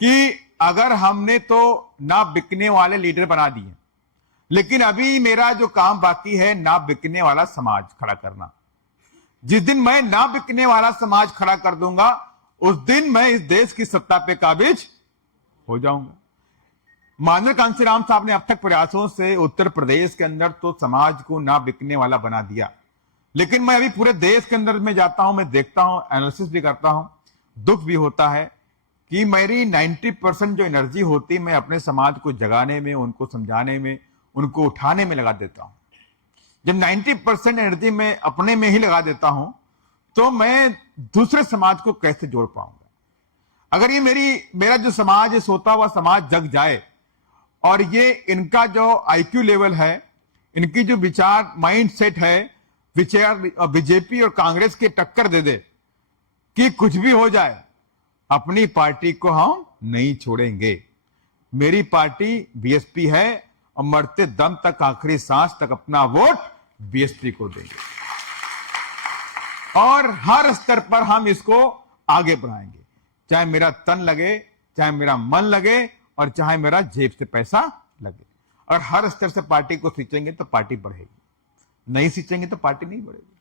कि अगर हमने तो ना बिकने वाले लीडर बना दिए, लेकिन अभी मेरा जो काम बाकी है ना बिकने वाला समाज खड़ा करना। जिस दिन मैं ना बिकने वाला समाज खड़ा कर दूंगा, उस दिन मैं इस देश की सत्ता पे काबिज हो जाऊंगा। मानव कांसीराम साहब ने अब तक प्रयासों से उत्तर प्रदेश के अंदर तो समाज को ना बिकने वाला बना दिया, लेकिन मैं अभी पूरे देश के अंदर में जाता हूं, मैं देखता हूं, एनालिसिस भी करता हूं, दुख भी होता है कि मेरी 90% जो एनर्जी होती मैं अपने समाज को जगाने में, उनको समझाने में, उनको उठाने में लगा देता हूं। जब 90% एनर्जी मैं अपने में ही लगा देता हूं, तो मैं दूसरे समाज को कैसे जोड़ पाऊंगा? अगर ये मेरा जो समाज है, सोता हुआ समाज जग जाए और ये इनका जो आईक्यू लेवल है, इनकी जो विचार माइंड सेट है, विचार बीजेपी और कांग्रेस की टक्कर दे दे कि कुछ भी हो जाए, अपनी पार्टी को हम नहीं छोड़ेंगे। मेरी पार्टी बीएसपी है और मरते दम तक, आखिरी सांस तक अपना वोट बीएसपी को देंगे और हर स्तर पर हम इसको आगे बढ़ाएंगे, चाहे मेरा तन लगे, चाहे मेरा मन लगे और चाहे मेरा जेब से पैसा लगे। और हर स्तर से पार्टी को सींचेंगे तो पार्टी बढ़ेगी, नहीं सींचेंगे तो पार्टी नहीं बढ़ेगी।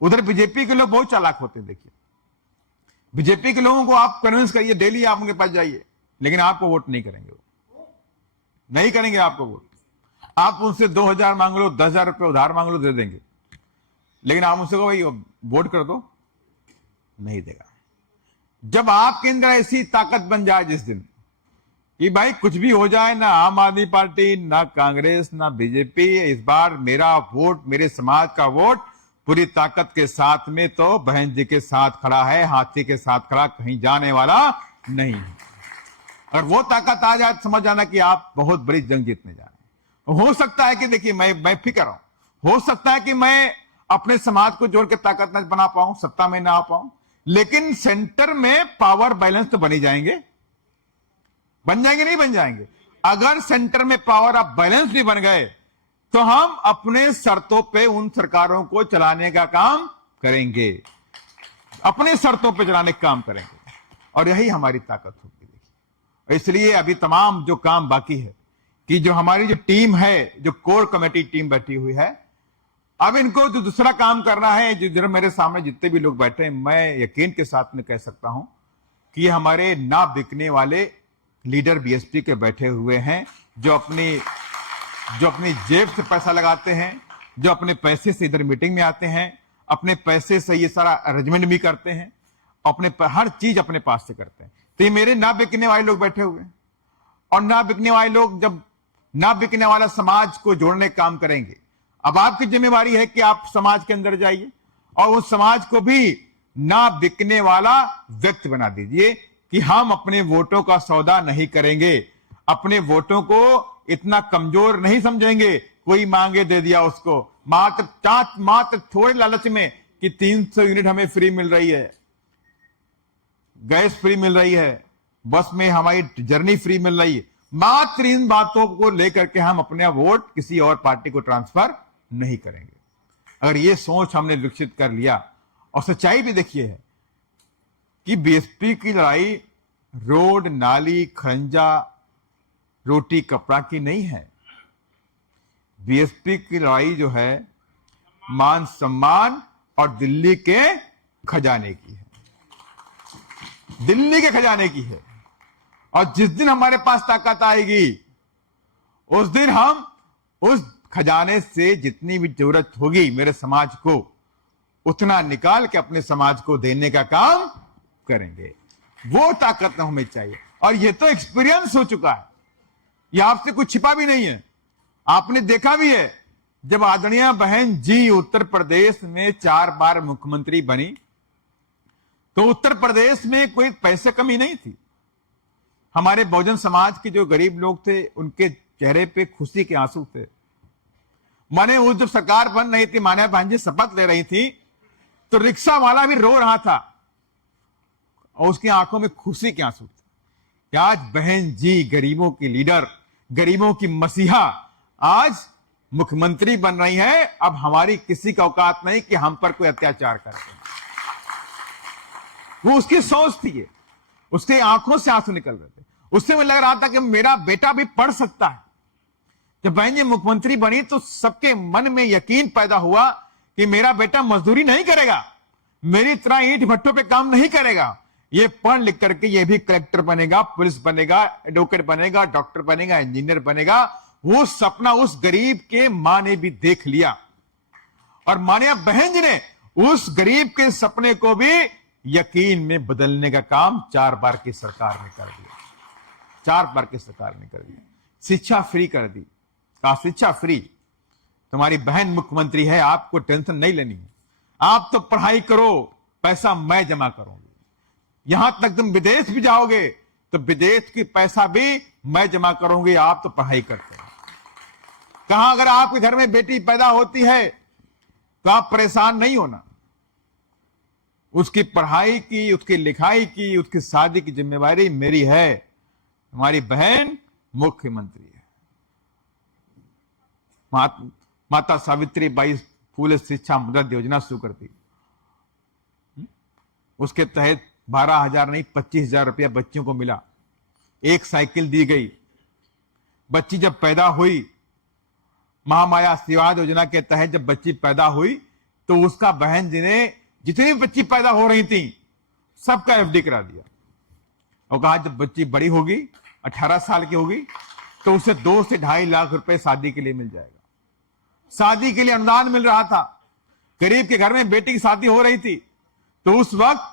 उधर बीजेपी के लोग बहुत चालाक होते हैं। देखिए, बीजेपी के लोगों को आप कन्विंस करिए, डेली आप उनके पास जाइए, लेकिन आपको वोट नहीं करेंगे, वो नहीं करेंगे आपको वोट। आप उनसे 2000 मांग लो, 10,000 रुपये उधार मांग लो, दे देंगे, लेकिन आप उनसे कहो भाई वोट कर दो, नहीं देगा। जब आपके अंदर ऐसी ताकत बन जाए जिस दिन कि भाई कुछ भी हो जाए, ना आम आदमी पार्टी, ना कांग्रेस, ना बीजेपी, इस बार मेरा वोट, मेरे समाज का वोट पूरी ताकत के साथ में तो बहन जी के साथ खड़ा है, हाथी के साथ खड़ा, कहीं जाने वाला नहीं है। अगर वो ताकत आ जाए, समझ जाना कि आप बहुत बड़ी जंग जीतने जा रहे हैं। हो सकता है कि देखिए, मैं फिक्र हूं, हो सकता है कि मैं अपने समाज को जोड़ के ताकत न बना पाऊं, सत्ता में ना आ पाऊं, लेकिन सेंटर में पावर बैलेंस तो बन जाएंगे, नहीं बन जाएंगे। अगर सेंटर में पावर ऑफ बैलेंस भी बन गए तो हम अपने शर्तों पे उन सरकारों को चलाने का काम करेंगे, अपने शर्तों पे चलाने का काम करेंगे, और यही हमारी ताकत होगी। देखिए, इसलिए अभी तमाम जो काम बाकी है, कि जो हमारी जो टीम है, जो कोर कमेटी टीम बैठी हुई है, अब इनको जो दूसरा काम करना है, जो मेरे सामने जितने भी लोग बैठे हैं, मैं यकीन के साथ में कह सकता हूं कि हमारे ना बिकने वाले लीडर बीएसपी के बैठे हुए हैं, जो अपनी जेब से पैसा लगाते हैं, जो अपने पैसे से इधर मीटिंग में आते हैं, अपने पैसे से ये सारा अरेंजमेंट भी करते हैं, अपने हर चीज अपने पास से करते हैं। तो ये मेरे ना बिकने वाले लोग बैठे हुए हैं, और ना बिकने वाले लोग जब ना बिकने वाला समाज को जोड़ने का काम करेंगे, अब आपकी जिम्मेवारी है कि आप समाज के अंदर जाइए और उस समाज को भी ना बिकने वाला व्यक्ति बना दीजिए कि हम अपने वोटों का सौदा नहीं करेंगे, अपने वोटों को इतना कमजोर नहीं समझेंगे, कोई मांगे दे दिया उसको, मात्र थोड़े लालच में कि 300 यूनिट हमें फ्री मिल रही है, गैस फ्री मिल रही है, बस में हमारी जर्नी फ्री मिल रही है, मात्र इन बातों को लेकर के हम अपने वोट किसी और पार्टी को ट्रांसफर नहीं करेंगे। अगर ये सोच हमने विकसित कर लिया, और सच्चाई भी देखिए है कि बीएसपी की लड़ाई रोड, नाली, खंजा, रोटी, कपड़ा की नहीं है। बीएसपी की लड़ाई जो है मान सम्मान और दिल्ली के खजाने की है, दिल्ली के खजाने की है। और जिस दिन हमारे पास ताकत आएगी, उस दिन हम उस खजाने से जितनी भी जरूरत होगी मेरे समाज को, उतना निकाल के अपने समाज को देने का काम करेंगे। वो ताकत हमें चाहिए, और ये तो एक्सपीरियंस हो चुका है, ये आपसे कुछ छिपा भी नहीं है, आपने देखा भी है। जब आदरणीय बहन जी उत्तर प्रदेश में 4 बार मुख्यमंत्री बनी, तो उत्तर प्रदेश में कोई पैसे कमी नहीं थी। हमारे बहुजन समाज के जो गरीब लोग थे, उनके चेहरे पे खुशी के आंसू थे। माने वो जब सरकार बन रही थी, माने बहन जी शपथ ले रही थी, तो रिक्शा वाला भी रो रहा था और उसकी आंखों में खुशी के आंसू थे कि आज बहन जी गरीबों की लीडर, गरीबों की मसीहा आज मुख्यमंत्री बन रही है। अब हमारी किसी का औकात नहीं कि हम पर कोई अत्याचार करे। वो उसकी सोच थी, उसके आंखों से आंसू निकल रहे थे। उससे मुझे लग रहा था कि मेरा बेटा भी पढ़ सकता है। जब बहन जी मुख्यमंत्री बनी तो सबके मन में यकीन पैदा हुआ कि मेरा बेटा मजदूरी नहीं करेगा, मेरी तरह ईंट भट्टों पे काम नहीं करेगा, ये पढ़ लिख करके ये भी कलेक्टर बनेगा, पुलिस बनेगा, एडवोकेट बनेगा, डॉक्टर बनेगा, इंजीनियर बनेगा। वो सपना उस गरीब के मां ने भी देख लिया, और माननीय बहन जी ने उस गरीब के सपने को भी यकीन में बदलने का काम 4 बार की सरकार ने कर दिया। 4 बार की सरकार ने कर दिया। शिक्षा फ्री कर दी, कहा शिक्षा फ्री, तुम्हारी बहन मुख्यमंत्री है, आपको टेंशन नहीं लेनी है, आप तो पढ़ाई करो, पैसा मैं जमा करूंगी। यहां तक तुम विदेश भी जाओगे तो विदेश की पैसा भी मैं जमा करूंगी। आप तो पढ़ाई करते हैं। कहां अगर आपके घर में बेटी पैदा होती है तो आप परेशान नहीं होना। उसकी पढ़ाई की, उसकी लिखाई की, उसकी शादी की जिम्मेवारी मेरी है। हमारी बहन मुख्यमंत्री है। माता सावित्री बाई फूले शिक्षा मदद योजना शुरू कर दी। उसके तहत 12,000 नहीं 25,000 रुपया बच्चियों को मिला। एक साइकिल दी गई। बच्ची जब पैदा हुई, महामाया आशीर्वाद योजना के तहत जब बच्ची पैदा हुई तो उसका बहन जी ने जितनी बच्ची पैदा हो रही थी सबका एफडी करा दिया और कहा जब बच्ची बड़ी होगी 18 साल की होगी तो उसे 2 से 2.5 लाख रुपए शादी के लिए मिल जाएगा। शादी के लिए अनुदान मिल रहा था। गरीब के घर में बेटी की शादी हो रही थी तो उस वक्त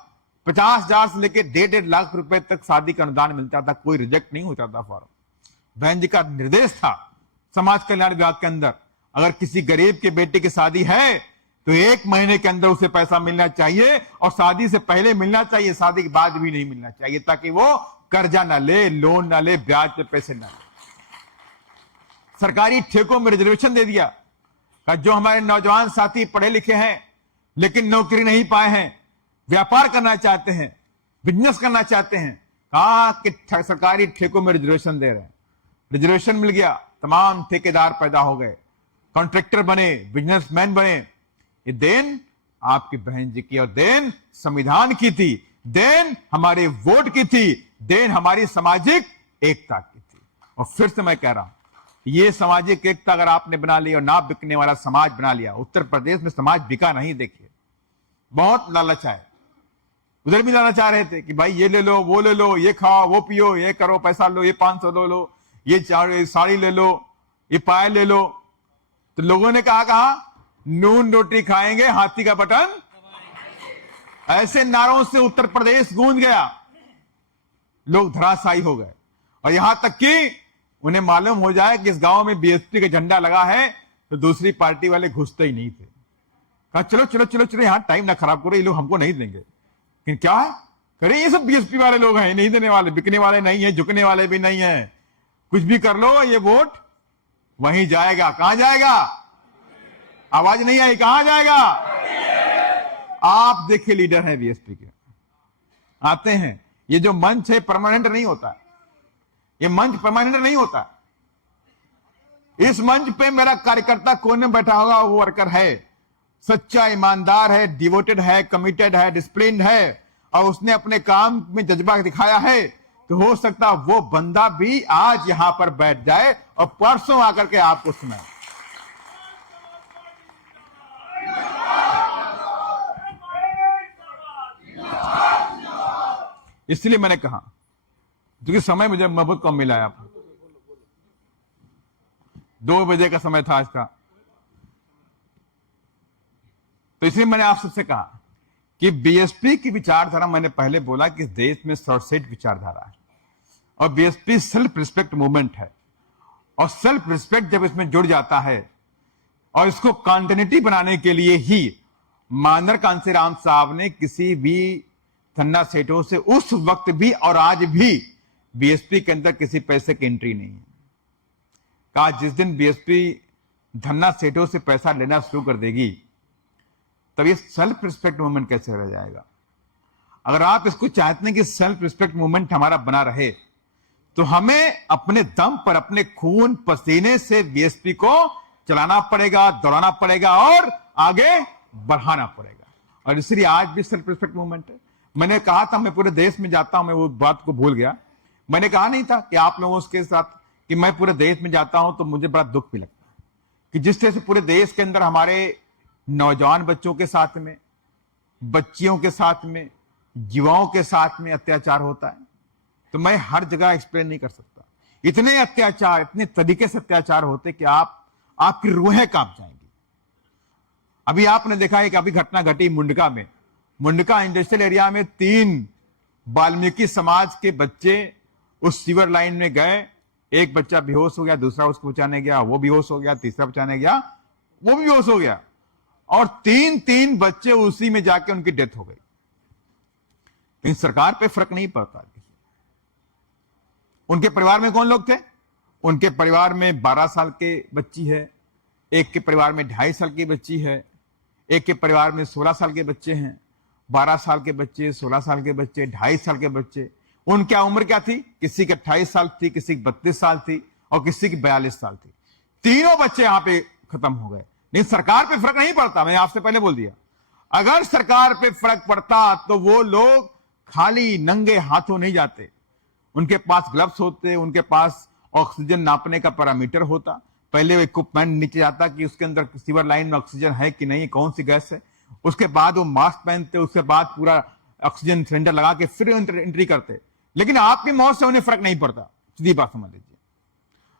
50,000 से लेकर 1.5 लाख रुपए तक शादी का अनुदान मिलता था। कोई रिजेक्ट नहीं होता था फॉर्म। बहन जी का निर्देश था समाज कल्याण विभाग के अंदर, अगर किसी गरीब के बेटे की शादी है तो 1 महीने के अंदर उसे पैसा मिलना चाहिए और शादी से पहले मिलना चाहिए, शादी के बाद भी नहीं मिलना चाहिए, ताकि वो कर्जा ना ले, लोन ना ले, ब्याज पे पैसे ना ले। सरकारी ठेकों में रिजर्वेशन दे दिया। जो हमारे नौजवान साथी पढ़े लिखे हैं लेकिन नौकरी नहीं पाए हैं, व्यापार करना चाहते हैं, बिजनेस करना चाहते हैं, कहा कि सरकारी ठेकों में रिजर्वेशन दे रहे हैं। रिजर्वेशन मिल गया, तमाम ठेकेदार पैदा हो गए, कॉन्ट्रैक्टर बने, बिजनेसमैन बने। ये देन आपकी बहन जी की और देन संविधान की थी, देन हमारे वोट की थी, देन हमारी सामाजिक एकता की थी। और फिर से मैं कह रहा हूं, ये सामाजिक एकता अगर आपने बना ली और ना बिकने वाला समाज बना लिया। उत्तर प्रदेश में समाज बिका नहीं। देखिए बहुत लालच है। उधर भी लाना चाह रहे थे कि भाई ये ले लो, वो ले लो, ये खाओ, वो पियो, ये करो, पैसा लो, ये 500 लो, ये साड़ी ले लो, ये पायल ले लो। तो लोगों ने कहा नून रोटी खाएंगे, हाथी का बटन। ऐसे नारों से उत्तर प्रदेश गूंज गया। लोग धराशायी हो गए और यहां तक कि उन्हें मालूम हो जाए कि इस गांव में बीएसपी का झंडा लगा है तो दूसरी पार्टी वाले घुसते ही नहीं थे। कहा चलो चलो चलो चलो, यहां टाइम ना खराब करो, ये लोग हमको नहीं देंगे। लेकिन क्या है करे, ये सब बीएसपी वाले लोग हैं, नहीं देने वाले, बिकने वाले नहीं है, झुकने वाले भी नहीं है। कुछ भी कर लो, ये वोट वहीं जाएगा। कहां जाएगा? आवाज नहीं आई, कहां जाएगा? आप देखिए लीडर है बीएसपी के, आते हैं। ये जो मंच है परमानेंट नहीं होता, ये मंच परमानेंट नहीं होता। इस मंच पे मेरा कार्यकर्ता कोने में बैठा होगा वो वर्कर है, सच्चा ईमानदार है, डिवोटेड है, कमिटेड है, डिसिप्लिन्ड है और उसने अपने काम में जज्बा दिखाया है। तो हो सकता वो बंदा भी आज यहां पर बैठ जाए और परसों आकर के आपको सुनाए। इसलिए मैंने कहा, क्योंकि समय मुझे बहुत कम मिला है। आप 2 बजे का समय था इसका, तो इसलिए मैंने आप सबसे कहा कि बीएसपी की विचारधारा, मैंने पहले बोला कि इस देश में शॉर्टसेट विचारधारा है और बीएसपी सेल्फ रिस्पेक्ट मूवमेंट है। और सेल्फ रिस्पेक्ट जब इसमें जुड़ जाता है और इसको कॉन्टिन्यूटी बनाने के लिए ही मानर कांसीराम साहब ने किसी भी धन्ना सेठों से उस वक्त भी और आज भी बीएसपी के अंदर किसी पैसे की एंट्री नहीं है। कहा जिस दिन बीएसपी धन्ना सेठों से पैसा लेना शुरू कर देगी तब ये सेल्फ रिस्पेक्ट मूवमेंट कैसे रह जाएगा। अगर आप इसको चाहते हैं कि सेल्फ रिस्पेक्ट मूवमेंट हमारा बना रहे तो हमें अपने दम पर, अपने खून पसीने से बीएसपी को चलाना पड़ेगा, दौड़ाना पड़ेगा और आगे बढ़ाना पड़ेगा। और इसलिए आज भी सेल्फ रिस्पेक्ट मूवमेंट है। मैंने कहा था मैं पूरे देश में जाता हूं, मैं वो बात को भूल गया। मैंने कहा नहीं था कि आप लोगों के साथ कि मैं पूरे देश में जाता हूं तो मुझे बड़ा दुख भी लगता है कि जिस तरह से पूरे देश के अंदर हमारे नौजवान बच्चों के साथ में, बच्चियों के साथ में, युवाओं के साथ में अत्याचार होता है, तो मैं हर जगह एक्सप्लेन नहीं कर सकता। इतने अत्याचार, इतने तरीके से अत्याचार होते कि आपकी रूहें कांप जाएंगी। अभी आपने देखा है कि अभी घटना घटी मुंडका में। मुंडका इंडस्ट्रियल एरिया में 3 वाल्मीकि समाज के बच्चे उस सीवर लाइन में गए। एक बच्चा बेहोश हो गया, दूसरा उसको बचाने गया, वो बेहोश हो गया, तीसरा बचाने गया, वो भी बेहोश हो गया और 3 बच्चे उसी में जाके उनकी डेथ हो गई। लेकिन सरकार पे फर्क नहीं पड़ता। उनके परिवार में कौन लोग थे? उनके परिवार में 12 साल के बच्ची है, एक के परिवार में 2.5 साल की बच्ची है, एक के परिवार में 16 साल के बच्चे हैं। 12 साल के बच्चे, 16 साल के बच्चे, 2.5 साल के बच्चे। उनकी उम्र क्या थी? किसी की 28 साल थी, किसी की 32 साल थी और किसी की 42 साल थी। तीनों बच्चे यहां पे खत्म हो गए। लेकिन सरकार पे फर्क नहीं पड़ता। मैंने आपसे पहले बोल दिया, अगर सरकार पे फर्क पड़ता तो वो लोग खाली नंगे हाथों नहीं जाते। उनके पास ग्लव्स होते, उनके पास ऑक्सीजन नापने का पैरामीटर होता। पहले वो इक्विपमेंट नीचे जाता कि उसके अंदर सीवर लाइन में ऑक्सीजन है कि नहीं, कौन सी गैस है। उसके बाद वो मास्क पहनते, उसके बाद पूरा ऑक्सीजन सिलेंडर लगा के फिर एंट्री करते। लेकिन आपकी मौत से उन्हें फर्क नहीं पड़ता। सीधी बात समझ लीजिए,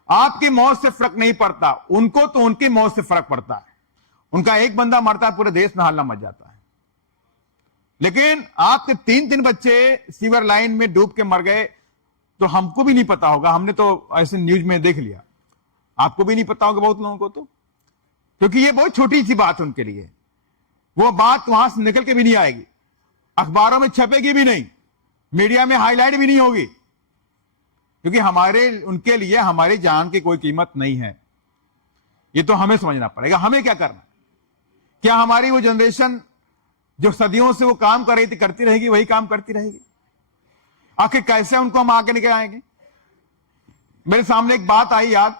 आपकी मौत से फर्क नहीं पड़ता, उनको तो उनकी मौत से फर्क पड़ता है। उनका एक बंदा मरता है, पूरे देश में हल्ला मच जाता है। लेकिन आपके 3 बच्चे सीवर लाइन में डूब के मर गए तो हमको भी नहीं पता होगा। हमने तो ऐसे न्यूज में देख लिया, आपको भी नहीं पता होगा बहुत लोगों को, तो क्योंकि ये बहुत छोटी सी बात उनके लिए, वो बात वहां से निकल के भी नहीं आएगी, अखबारों में छपेगी भी नहीं, मीडिया में हाईलाइट भी नहीं होगी, क्योंकि उनके लिए हमारी जान की कोई कीमत नहीं है। ये तो हमें समझना पड़ेगा। हमें क्या करना? क्या हमारी वो जनरेशन जो सदियों से वो काम कर रही थी करती रहेगी, वही काम करती रहेगी? आखिर कैसे उनको हम आगे लेके आएंगे? मेरे सामने एक बात आई याद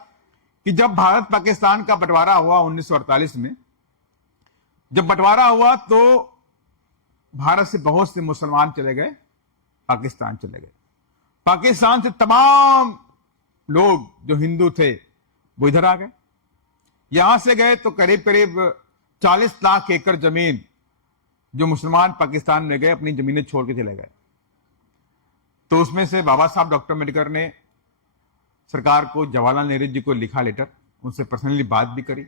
कि जब भारत पाकिस्तान का बंटवारा हुआ 1948 में, जब बंटवारा हुआ तो भारत से बहुत से मुसलमान चले गए, पाकिस्तान चले गए। पाकिस्तान से तमाम लोग जो हिंदू थे वो इधर आ गए। यहां से गए तो करीब करीब 40 लाख एकड़ जमीन जो मुसलमान पाकिस्तान में गए अपनी जमीनें छोड़ के चले गए। तो उसमें से बाबा साहब डॉक्टर अम्बेडकर ने सरकार को, जवाहरलाल नेहरू जी को लिखा लेटर, उनसे पर्सनली बात भी करी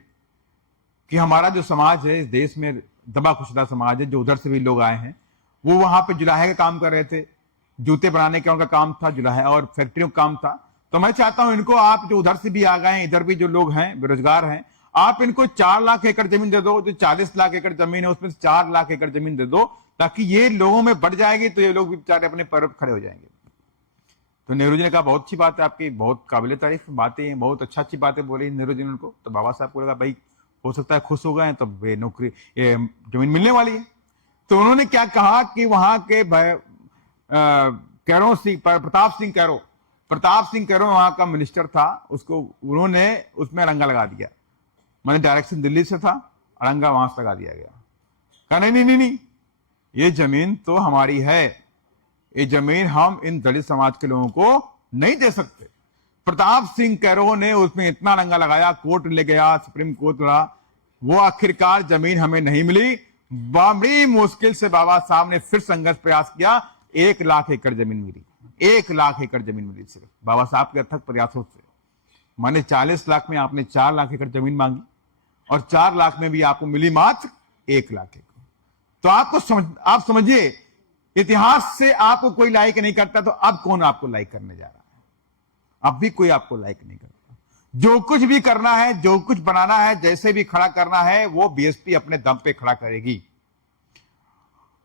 कि हमारा जो समाज है इस देश में दबा कुचला समाज है, जो उधर से भी लोग आए हैं, वो वहां पे जुलाहे का काम कर रहे थे, जूते बनाने का उनका काम था, जुलाहे और फैक्ट्रियों का काम था। तो मैं चाहता हूं इनको, आप जो उधर से भी आ गए हैं, इधर भी जो लोग हैं बेरोजगार हैं, आप इनको 4 लाख एकड़ जमीन दे दो। जो 40 लाख एकड़ जमीन है उसमें 4 लाख एकड़ जमीन दे दो, ताकि ये लोगों में बढ़ जाएगी तो ये लोग भी बेचारे अपने पैरों पर खड़े हो जाएंगे। तो नेहरू जी ने कहा बहुत अच्छी बात है आपकी, बहुत काबिले तारीफ बातें हैं, बहुत अच्छी बातें बोली नेहरू जी ने उनको। तो बाबा साहब को लगा भाई हो सकता है खुश हो गए, तो नौकरी जमीन मिलने वाली है। तो उन्होंने क्या कहा कि वहां के कैरो सिंह, प्रताप सिंह कैरो वहां का मिनिस्टर था, उसको उन्होंने उसमें रंगा लगा दिया। मैंने डायरेक्शन दिल्ली से था, रंगा वहां से लगा दिया गया। कहा नहीं, ये जमीन तो हमारी है, ये जमीन हम इन दलित समाज के लोगों को नहीं दे सकते। प्रताप सिंह कैरो ने उसमें इतना रंगा लगाया, कोर्ट ले गया, सुप्रीम कोर्ट लड़ा, वो आखिरकार जमीन हमें नहीं मिली। बड़ी मुश्किल से बाबा साहब ने फिर संघर्ष प्रयास किया, 1 लाख एकड़ जमीन मिली, 1 लाख एकड़ जमीन मिली सिर्फ बाबा साहब के अथक प्रयासों से। माने 40 लाख में आपने 4 लाख एकड़ जमीन मांगी और 4 लाख में भी आपको मिली मात्र 1 लाख एकड़। तो आप समझिए, इतिहास से आपको कोई लाइक नहीं करता, तो अब कौन आपको लाइक करने जा रहा है? अब भी कोई आपको लाइक नहीं करता। जो कुछ भी करना है, जो कुछ बनाना है, जैसे भी खड़ा करना है, वो बीएसपी अपने दम पे खड़ा करेगी।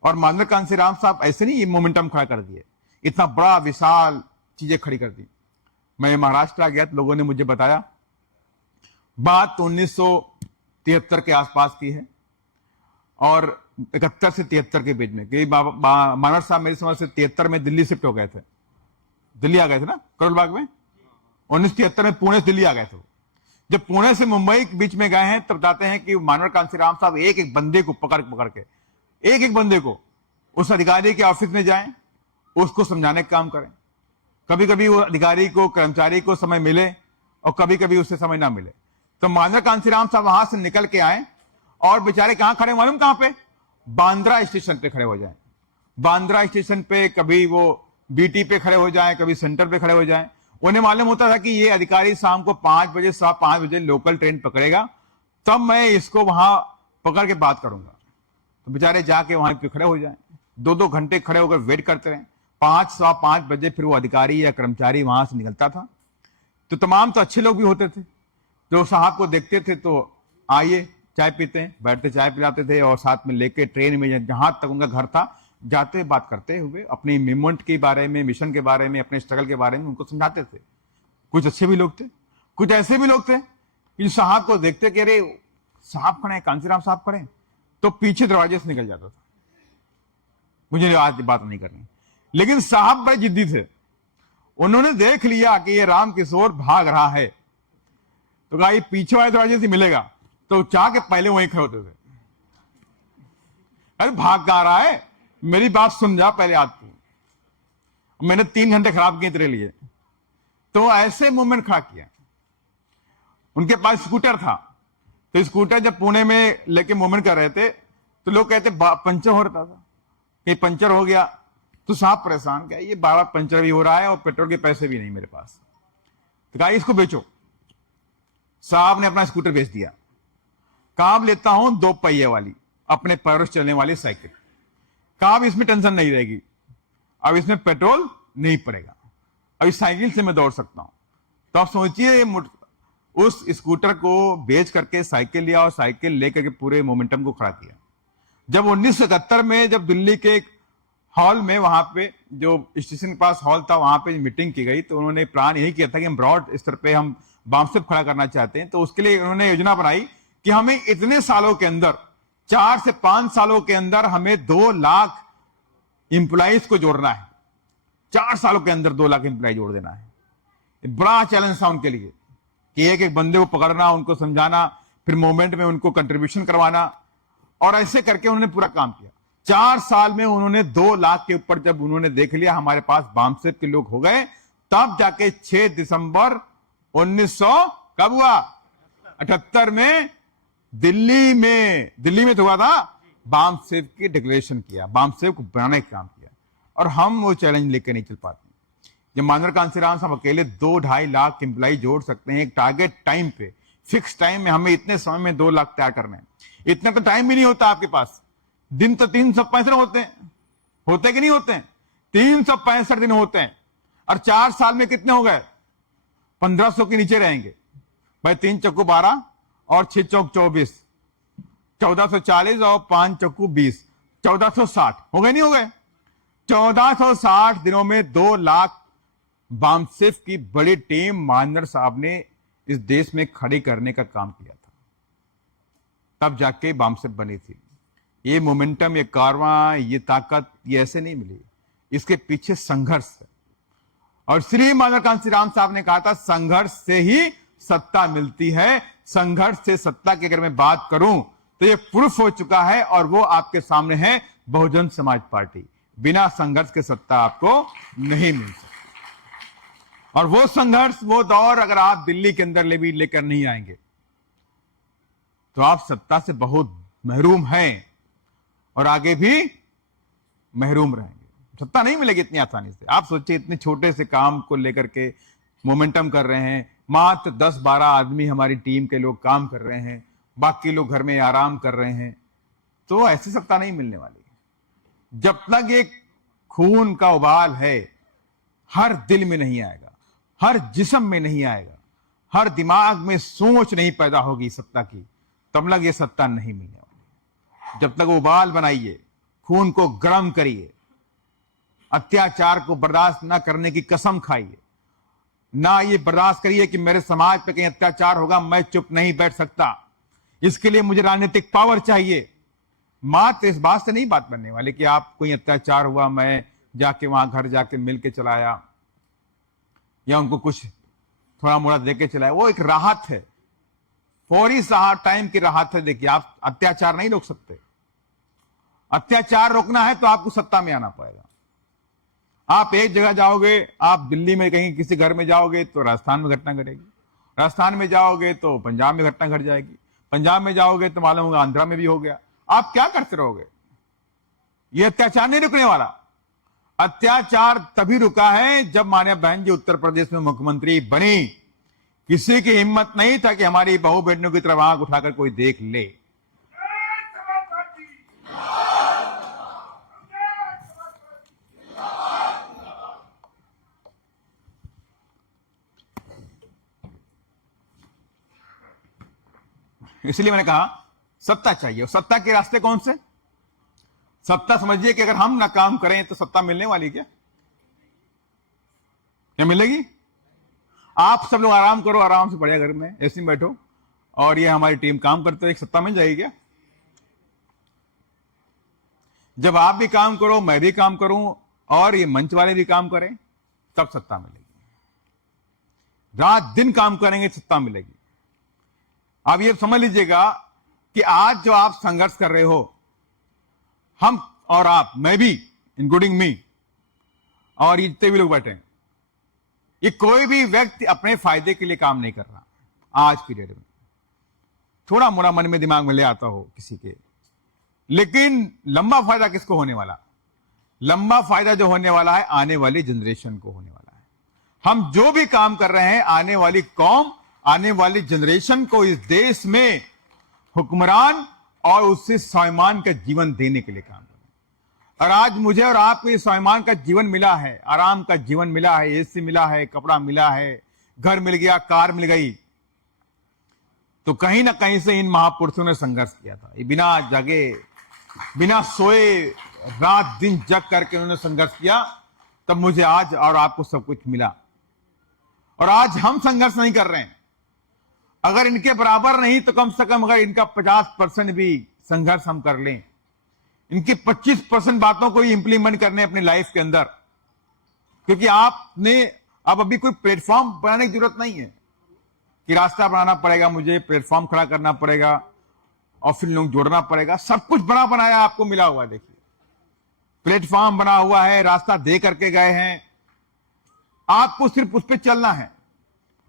और माननीय कांसीराम साहब ऐसे नहीं ये मोमेंटम खड़ा कर दिए, इतना बड़ा विशाल चीजें खड़ी कर दी। मैं महाराष्ट्र आ गया तो लोगों ने मुझे बताया, बात 1973 के आसपास की है और 71 से 73 के बीच में, कि मानव साहब मेरी समझ से 73 में दिल्ली शिफ्ट हो गए थे, दिल्ली आ गए थे ना करोल बाग में। 1973 में पुणे से दिल्ली आ गए थे। जब पुणे से मुंबई के बीच में गए हैं तब बताते हैं कि मानव कांसीराम साहब एक एक बंदे को पकड़ के एक एक बंदे को उस अधिकारी के ऑफिस में जाएं, उसको समझाने का काम करें। कभी कभी वो अधिकारी को, कर्मचारी को समय मिले और कभी कभी उससे समय ना मिले। तो मानव कांसीराम साहब वहां से निकल के आए और बेचारे कहां खड़े, मालूम कहां पे? बांद्रा स्टेशन पे खड़े हो जाएं। बांद्रा स्टेशन पे कभी वो बीटी पे खड़े हो जाएं, कभी सेंटर पे खड़े हो जाएं। उन्हें मालूम होता था कि ये अधिकारी शाम को 5 बजे, 5 बजे लोकल ट्रेन पकड़ेगा, तब मैं इसको वहां पकड़ के बात करूंगा। तो बेचारे जाके वहां पे खड़े हो जाएं, 2-2 घंटे खड़े होकर वेट करते रहे। 5 बजे फिर वो अधिकारी या कर्मचारी वहां से निकलता था। तो तमाम तो अच्छे लोग भी होते थे, जो साहब को देखते थे तो आइए चाय पीते हैं, बैठते चाय पिलाते थे और साथ में लेके ट्रेन में जहां तक उनका घर था जाते बात करते हुए अपने मूवमेंट के बारे में, मिशन के बारे में, अपने स्ट्रगल के बारे में उनको समझाते थे। कुछ अच्छे भी लोग थे, कुछ ऐसे भी लोग थे कि साहब को देखते कि अरे साहब खड़े, कांसीराम साहब खड़े, तो पीछे दरवाजे से निकल जाता था। मुझे आज बात नहीं करनी, लेकिन साहब बड़े जिद्दी थे। उन्होंने देख लिया कि ये राम किशोर भाग रहा है, तो कहा ये पीछे वाले दरवाजे से मिलेगा, तो चाह के पहले वहीं खड़े होते थे। अरे भाग कहाँ रहा है, मेरी बात सुन जा पहले आज तू। मैंने 3 घंटे खराब किए तेरे लिए। तो ऐसे मूवमेंट खड़ा किया। उनके पास स्कूटर था, तो स्कूटर जब पुणे में लेके मूवमेंट कर रहे थे तो लोग कहते पंचर हो रहा था, कि पंचर हो गया। तो साहब परेशान, क्या ये बार पंचर भी हो रहा है और पेट्रोल के पैसे भी नहीं मेरे पास, तो कहा इसको बेचो। साहब ने अपना स्कूटर बेच दिया। कहा लेता हूं 2 पहिए वाली, अपने पैरों से चलने वाली साइकिल। कहा अब इसमें टेंशन नहीं रहेगी, अब इसमें पेट्रोल नहीं पड़ेगा, अब इस साइकिल से मैं दौड़ सकता हूं। तो आप सोचिए, उस स्कूटर को बेच करके साइकिल लिया और साइकिल लेकर के पूरे मोमेंटम को खड़ा किया। जब 1971 में जब दिल्ली के एक हॉल में, वहां पे जो स्टेशन के पास हॉल था, वहां पे मीटिंग की गई, तो उन्होंने प्लान यही किया था कि हम ब्रॉड स्तर पे हम बामसेप खड़ा करना चाहते हैं। तो उसके लिए उन्होंने योजना बनाई कि हमें इतने सालों के अंदर, 4 से 5 सालों के अंदर हमें 2 लाख इंप्लॉइज को जोड़ना है। 4 सालों के अंदर 2 लाख इंप्लॉय जोड़ देना है। बड़ा चैलेंज था उनके लिए कि एक एक बंदे को पकड़ना, उनको समझाना, फिर मूवमेंट में उनको कंट्रीब्यूशन करवाना, और ऐसे करके उन्होंने पूरा काम किया। 4 साल में उन्होंने 2 लाख के ऊपर जब उन्होंने देख लिया हमारे पास बामसेप के लोग हो गए, तब जाके 6 दिसंबर 1900 कब हुआ, 78 में दिल्ली में तो हुआ था, बामसेप की डिक्लेरेशन किया, बामसेप को बनाने का काम किया। और हम वो चैलेंज लेकर नहीं चल पाते। जब माननीय कांसीराम साहब अकेले 2-2.5 लाख एम्प्लॉय जोड़ सकते हैं एक टारगेट टाइम पे, फिक्स टाइम में, हमें इतने समय में 2 लाख तैयार करने हैं। इतना तो टाइम भी नहीं होता आपके पास। दिन तो 365 होते हैं, होते कि नहीं होते हैं? 365 दिन होते हैं, और 4 साल में कितने हो गए? 1500 के नीचे रहेंगे भाई। 3 चौको 12 और 6 चौक 24, 1440 और 5 चौको 20, 1460 हो गए, नहीं हो गए? 1460 दिनों में 2 लाख बामसेप की बड़ी टीम मानर साहब ने इस देश में खड़ी करने का काम किया था। तब जाके बामसेप बनी थी। ये मोमेंटम, ये कारवां, ये ताकत, ये ऐसे नहीं मिली, इसके पीछे संघर्ष है। और श्री मानव कांसीराम साहब ने कहा था, संघर्ष से ही सत्ता मिलती है। संघर्ष से सत्ता की अगर मैं बात करूं तो ये प्रूफ हो चुका है, और वो आपके सामने है, बहुजन समाज पार्टी। बिना संघर्ष के सत्ता आपको नहीं मिल सकती। और वो संघर्ष, वो दौर अगर आप दिल्ली के अंदर लेकर नहीं आएंगे तो आप सत्ता से बहुत महरूम हैं, और आगे भी महरूम रहेंगे। सत्ता नहीं मिलेगी इतनी आसानी से। आप सोचिए, इतने छोटे से काम को लेकर के मोमेंटम कर रहे हैं, मात्र 10-12 आदमी हमारी टीम के लोग काम कर रहे हैं, बाकी लोग घर में आराम कर रहे हैं, तो ऐसी सत्ता नहीं मिलने वाली। जब तक एक खून का उबाल है, हर दिल में नहीं आएगा, हर जिस्म में नहीं आएगा, हर दिमाग में सोच नहीं पैदा होगी सत्ता की, तब तक ये सत्ता नहीं मिलने वाली। जब तक उबाल बनाइए, खून को गर्म करिए, अत्याचार को बर्दाश्त ना करने की कसम खाइए, ना ये बर्दाश्त करिए कि मेरे समाज पे कहीं अत्याचार होगा, मैं चुप नहीं बैठ सकता, इसके लिए मुझे राजनीतिक पावर चाहिए। मात्र इस बात से नहीं बात बनने वाली कि आप कोई अत्याचार हुआ, मैं जाके वहां घर जाके मिल के चलाया, या उनको कुछ थोड़ा मोड़ा दे के चलाया। वो एक राहत है, फौरी टाइम की राहत है। देखिए, आप अत्याचार नहीं रोक सकते। अत्याचार रोकना है तो आपको सत्ता में आना पड़ेगा। आप एक जगह जाओगे, आप दिल्ली में कहीं किसी घर में जाओगे तो राजस्थान में घटना घटेगी, राजस्थान में जाओगे तो पंजाब में घटना घट जाएगी, पंजाब में जाओगे तो मालूम होगा आंध्रा में भी हो गया। आप क्या करते रहोगे? ये अत्याचार नहीं रुकने वाला। अत्याचार तभी रुका है जब मान्य बहन जी उत्तर प्रदेश में मुख्यमंत्री बनी। किसी की हिम्मत नहीं था कि हमारी बहू बेटियों की तरफ आंख उठाकर कोई देख ले। इसलिए मैंने कहा सत्ता चाहिए। और सत्ता के रास्ते कौन से? सत्ता समझिए कि अगर हम ना काम करें तो सत्ता मिलने वाली क्या? क्या मिलेगी? आप सब लोग आराम करो, आराम से बढ़िया घर में ऐसे में बैठो और ये हमारी टीम काम करते हुए एक सत्ता मिल जाएगी क्या? जब आप भी काम करो, मैं भी काम करूं और ये मंच वाले भी काम करें, तब सत्ता मिलेगी। रात दिन काम करेंगे, सत्ता मिलेगी। आप ये समझ लीजिएगा कि आज जो आप संघर्ष कर रहे हो, हम और आप, मैं भी इंक्लूडिंग मी, और ये जितने भी लोग बैठे हैं, ये कोई भी व्यक्ति अपने फायदे के लिए काम नहीं कर रहा। आज की डेट में थोड़ा मोड़ा मन में दिमाग में ले आता हो किसी के, लेकिन लंबा फायदा किसको होने वाला? लंबा फायदा जो होने वाला है आने वाली जनरेशन को होने वाला है। हम जो भी काम कर रहे हैं, आने वाली कौम, आने वाली जनरेशन को इस देश में हुक्मरान और उससे स्वाभिमान का जीवन देने के लिए काम कर रहे हैं। और आज मुझे और आपको ये स्वाभिमान का जीवन मिला है, आराम का जीवन मिला है, एसी मिला है, कपड़ा मिला है, घर मिल गया, कार मिल गई, तो कहीं ना कहीं से इन महापुरुषों ने संघर्ष किया था। ये बिना जगे, बिना सोए, रात दिन जग करके उन्होंने संघर्ष किया, तब मुझे आज और आपको सब कुछ मिला। और आज हम संघर्ष नहीं कर रहे हैं। अगर इनके बराबर नहीं तो कम से कम अगर इनका 50% भी संघर्ष हम कर लें, इनकी 25% बातों को ही इंप्लीमेंट करने अपनी लाइफ के अंदर, क्योंकि आपने अब अभी कोई प्लेटफॉर्म बनाने की जरूरत नहीं है कि रास्ता बनाना पड़ेगा, मुझे प्लेटफॉर्म खड़ा करना पड़ेगा और फिर लोग जोड़ना पड़ेगा। सब कुछ बना बनाया आपको मिला हुआ है। देखिए, प्लेटफॉर्म बना हुआ है, रास्ता दे करके गए हैं, आपको सिर्फ उस पर चलना है,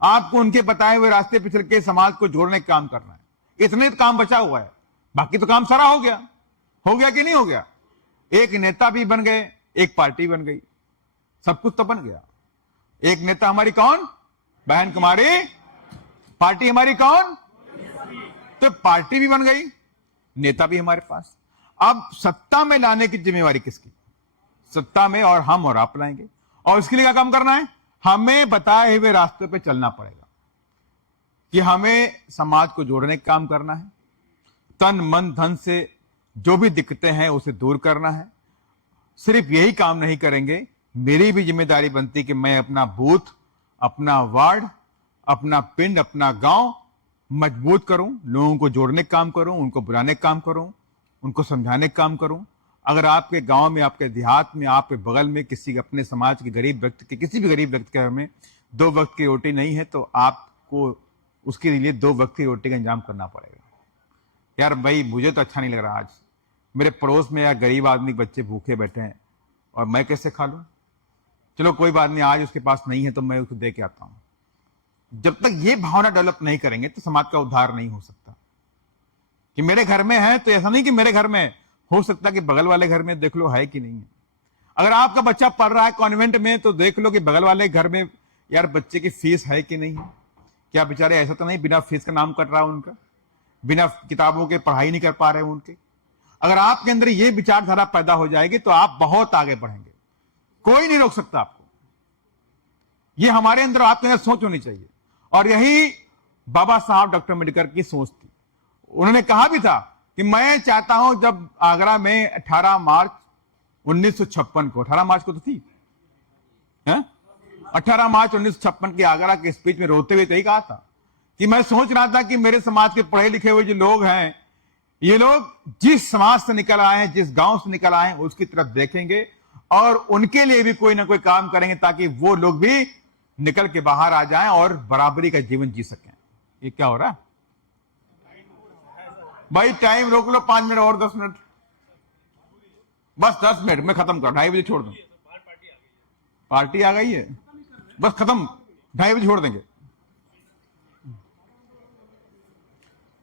आपको उनके बताए हुए रास्ते पर चल के समाज को जोड़ने का काम करना है। इतने काम बचा हुआ है, बाकी तो काम सारा हो गया। हो गया कि नहीं हो गया? एक नेता भी बन गए, एक पार्टी बन गई, सब कुछ तो बन गया। एक नेता हमारी कौन? बहन कुमारी। पार्टी हमारी कौन? तो पार्टी भी बन गई, नेता भी हमारे पास। अब सत्ता में लाने की जिम्मेवारी किसकी? सत्ता में और हम और आप लाएंगे। और इसके लिए क्या काम करना है? हमें बताए हुए रास्ते पे चलना पड़ेगा कि हमें समाज को जोड़ने का काम करना है, तन मन धन से जो भी दिक्कतें हैं उसे दूर करना है। सिर्फ यही काम नहीं करेंगे, मेरी भी जिम्मेदारी बनती कि मैं अपना बूथ, अपना वार्ड, अपना पिंड, अपना गांव मजबूत करूं, लोगों को जोड़ने का काम करूं, उनको बुलाने का काम करूं, उनको समझाने का काम करूं। अगर आपके गांव में, आपके देहात में, आपके बगल में किसी अपने समाज के गरीब व्यक्ति के, किसी भी गरीब व्यक्ति के घर में 2 वक्त की रोटी नहीं है, तो आपको उसके लिए 2 वक्त की रोटी का इंतजाम करना पड़ेगा। यार भाई, मुझे तो अच्छा नहीं लग रहा आज मेरे पड़ोस में यार गरीब आदमी के बच्चे भूखे बैठे हैं और मैं कैसे खा लूं? चलो कोई बात नहीं, आज उसके पास नहीं है तो मैं उसको दे के आता हूं। जब तक ये भावना डेवलप नहीं करेंगे तो समाज का उद्धार नहीं हो सकता। कि मेरे घर में है तो ऐसा नहीं कि मेरे घर में, हो सकता कि बगल वाले घर में देख लो है कि नहीं है। अगर आपका बच्चा पढ़ रहा है कॉन्वेंट में तो देख लो कि बगल वाले घर में यार बच्चे की फीस है कि नहीं है। क्या बेचारे ऐसा तो नहीं बिना फीस का नाम कट रहा है उनका, बिना किताबों के पढ़ाई नहीं कर पा रहे उनके। अगर आपके अंदर ये विचारधारा पैदा हो जाएगी तो आप बहुत आगे बढ़ेंगे, कोई नहीं रोक सकता आपको। ये हमारे अंदर, आपके अंदर सोच होनी चाहिए। और यही बाबा साहब डॉक्टर अम्बेडकर की सोच थी। उन्होंने कहा भी था कि मैं चाहता हूं, जब आगरा में 18 मार्च 1956 को, 18 मार्च को तो थी, 18 मार्च 1956 की आगरा के स्पीच में रोते हुए यही कहा था कि मैं सोच रहा था कि मेरे समाज के पढ़े लिखे हुए जो लोग हैं, ये लोग जिस समाज से निकल आए हैं, जिस गांव से निकल आए हैं, उसकी तरफ देखेंगे और उनके लिए भी कोई ना कोई काम करेंगे ताकि वो लोग भी निकल के बाहर आ जाएं और बराबरी का जीवन जी सकें। ये क्या हो रहा है भाई? टाइम रोक लो 5 मिनट और 10 मिनट, बस 10 मिनट में खत्म कर, 2:30 बजे छोड़ दूं। पार्टी आ गई है, बस खत्म, 2:30 बजे छोड़ देंगे।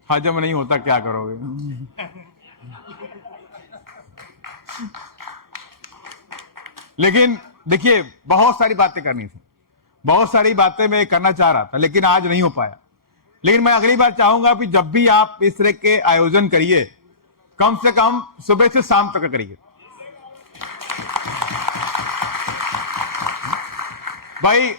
हजम नहीं होता, क्या करोगे? लेकिन देखिए, बहुत सारी बातें करनी थी, बहुत सारी बातें मैं करना चाह रहा था, लेकिन आज नहीं हो पाया। लेकिन मैं अगली बार चाहूंगा कि जब भी आप इस तरह के आयोजन करिए, कम से कम सुबह से शाम तक करिए। भाई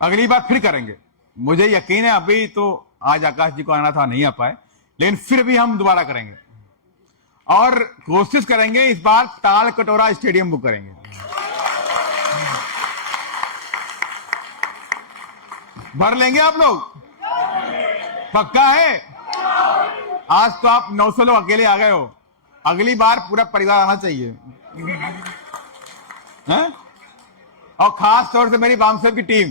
अगली बार फिर करेंगे। मुझे यकीन है अभी तो आज आकाश जी को आना था, नहीं आ पाए, लेकिन फिर भी हम दोबारा करेंगे और कोशिश करेंगे इस बार ताल कटोरा स्टेडियम बुक करेंगे। भर लेंगे आप लोग, पक्का है? आज तो आप 900 लोग अकेले आ गए हो, अगली बार पूरा परिवार आना चाहिए हैं? और खास तौर से मेरी बाम साहब की टीम।